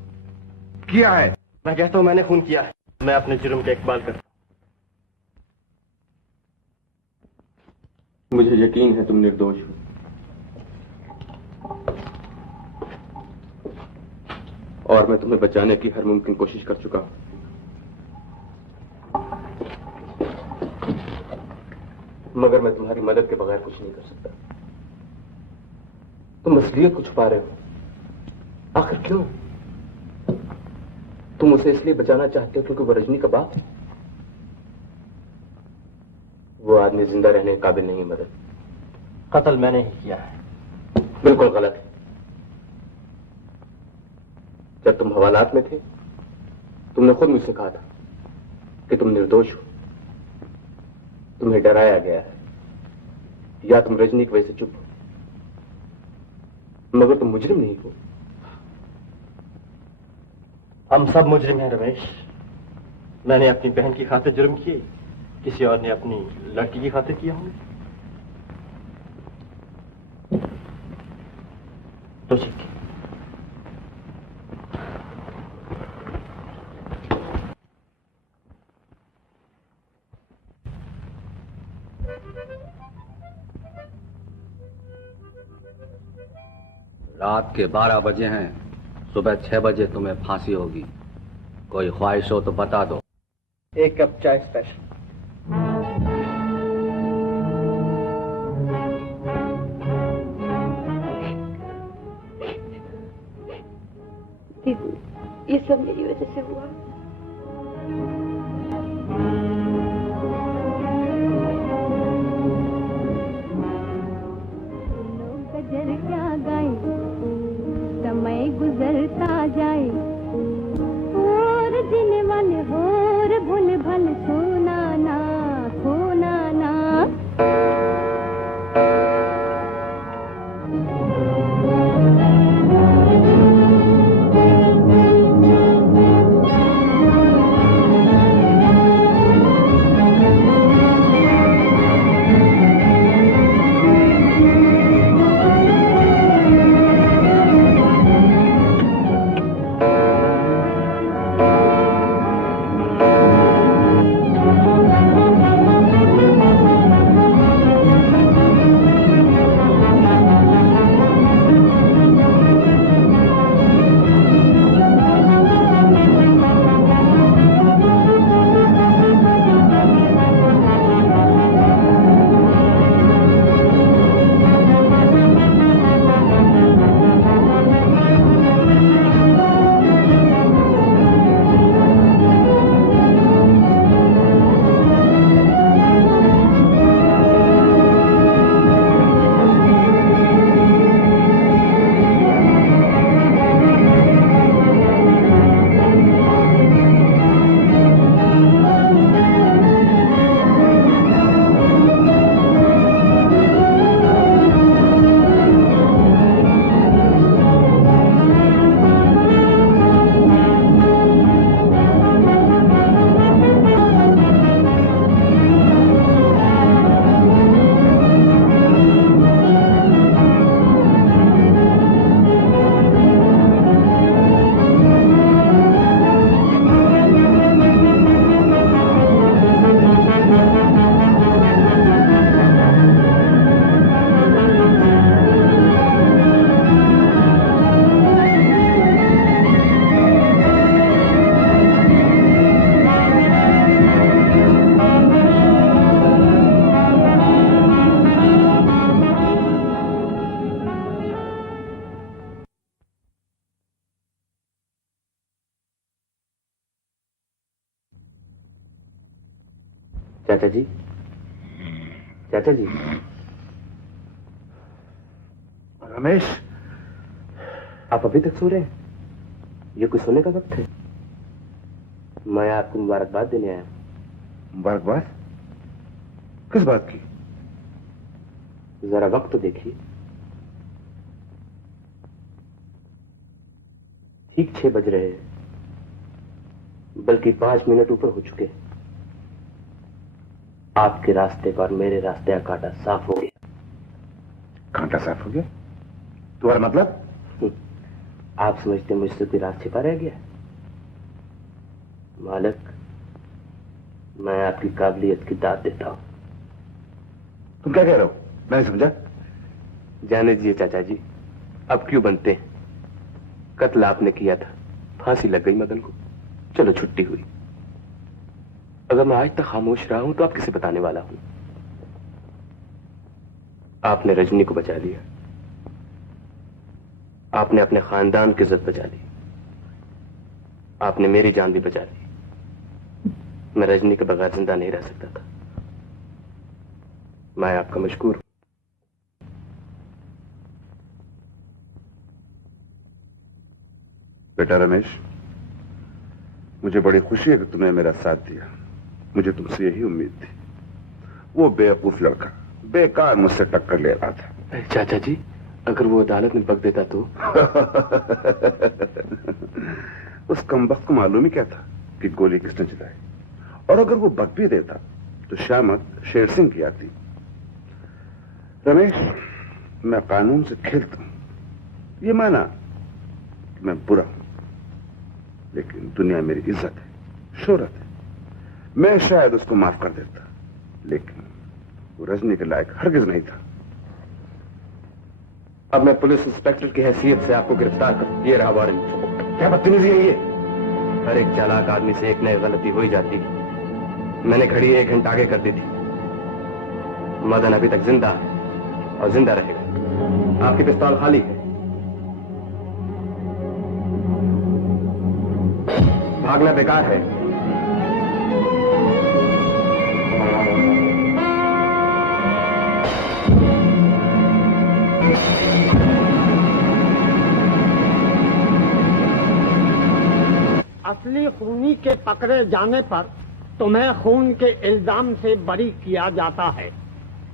किया है। मैं कहता हूं मैंने खून किया है। मैं अपने जुर्म का इकबाल करता हूं। मुझे यकीन है तुम निर्दोष हो। और मैं तुम्हें बचाने की हर मुमकिन कोशिश कर चुका हूं। मगर मैं तुम्हारी मदद के बगैर कुछ नहीं कर सकता। तुम असलियत को छुपा रहे हो। आखिर क्यों? तुम उसे इसलिए बचाना चाहते हो क्योंकि वो रजनी का बाप है? वो आदमी जिंदा रहने के काबिल नहीं है मदद। कत्ल मैंने ही किया है। बिल्कुल गलत है। जब तुम हवालात में थे तुमने खुद मुझसे कहा था कि तुम निर्दोष हो। तुम्हें डराया गया है या तुम रजनी की वजह से चुप हो, मगर तुम मुजरिम नहीं हो। हम सब मुजरिम हैं रमेश। मैंने अपनी बहन की खातिर जुर्म किए, किसी और ने अपनी लड़की की खातिर किया होंगे। तो ठीक है। रात के 12 बजे हैं, सुबह 6 बजे तुम्हें फांसी होगी। कोई ख्वाहिश हो तो बता दो। एक कप चाय स्पेशल। दीदी, ये सब मेरी वजह से हुआ। गजर क्या गाए, समय गुजरता जाए, और जिन मन होर भूल भल सोना ना खोना ना। चाचा जी, चाचा जी। रमेश, आप अभी तक सो रहे हैं? ये कुछ सोने का वक्त है? मैं आपको मुबारकबाद देने आया। मुबारकबाद? किस बात की? जरा वक्त तो देखिए। ठीक 6 बज रहे हैं। बल्कि 5 मिनट ऊपर हो चुके। आपके रास्ते पर मेरे रास्ते का कांटा साफ हो गया। कांटा साफ हो गया? तुम्हारा मतलब? आप समझते मुझसे कोई राज छिपा रह गया? मालिक, मैं आपकी काबिलियत की दाद देता हूं। तुम क्या कह रहे हो? मैंने समझा। जाने दीजिए चाचा जी, अब क्यों बनते हैं? कत्ल आपने किया था, फांसी लग गई मदन को, चलो छुट्टी हुई। अगर मैं आज तक खामोश रहा हूं तो आप किसे बताने वाला हूं? आपने रजनी को बचा लिया, आपने अपने खानदान की इज्जत बचा ली, आपने मेरी जान भी बचा ली। मैं रजनी के बगैर जिंदा नहीं रह सकता था। मैं आपका मशकूर हूं। बेटा रमेश, मुझे बड़ी खुशी है कि तुमने मेरा साथ दिया। मुझे तुमसे यही उम्मीद थी। वो बेवकूफ लड़का बेकार मुझसे टक्कर ले रहा था। चाचा जी, अगर वो अदालत में बक देता तो? उस कमबख्त को मालूम ही क्या था कि गोली किसने चलाई। और अगर वो बक भी देता तो शामत शेर सिंह की आती। रमेश, मैं कानून से खेलता हूं, ये माना कि मैं बुरा हूं, लेकिन दुनिया मेरी इज्जत है, शोहरत है। मैं शायद उसको माफ कर देता, लेकिन वो रजनी के लायक हरगिज नहीं था। अब मैं पुलिस इंस्पेक्टर की हैसियत से आपको गिरफ्तार करूं। ये रहा वारंट। क्या बदतमीजी है ये? हर एक चालाक आदमी से एक नई गलती हो ही जाती है। मैंने घड़ी 1 घंटा आगे कर दी थी। मदन अभी तक जिंदा है और जिंदा रहेगा। आपकी पिस्तौल खाली है, भागना बेकार है। असली खूनी के पकड़े जाने पर तुम्हें खून के इल्जाम से बरी किया जाता है,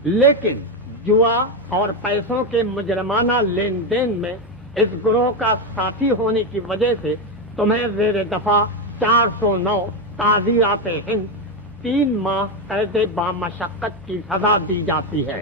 लेकिन जुआ और पैसों के मुजरमाना लेन देन में इस गिरोह का साथी होने की वजह से तुम्हें ज़ेर दफा 409 ताज़ीरात हिंद 3 माह कैद बामशक्कत की सजा दी जाती है।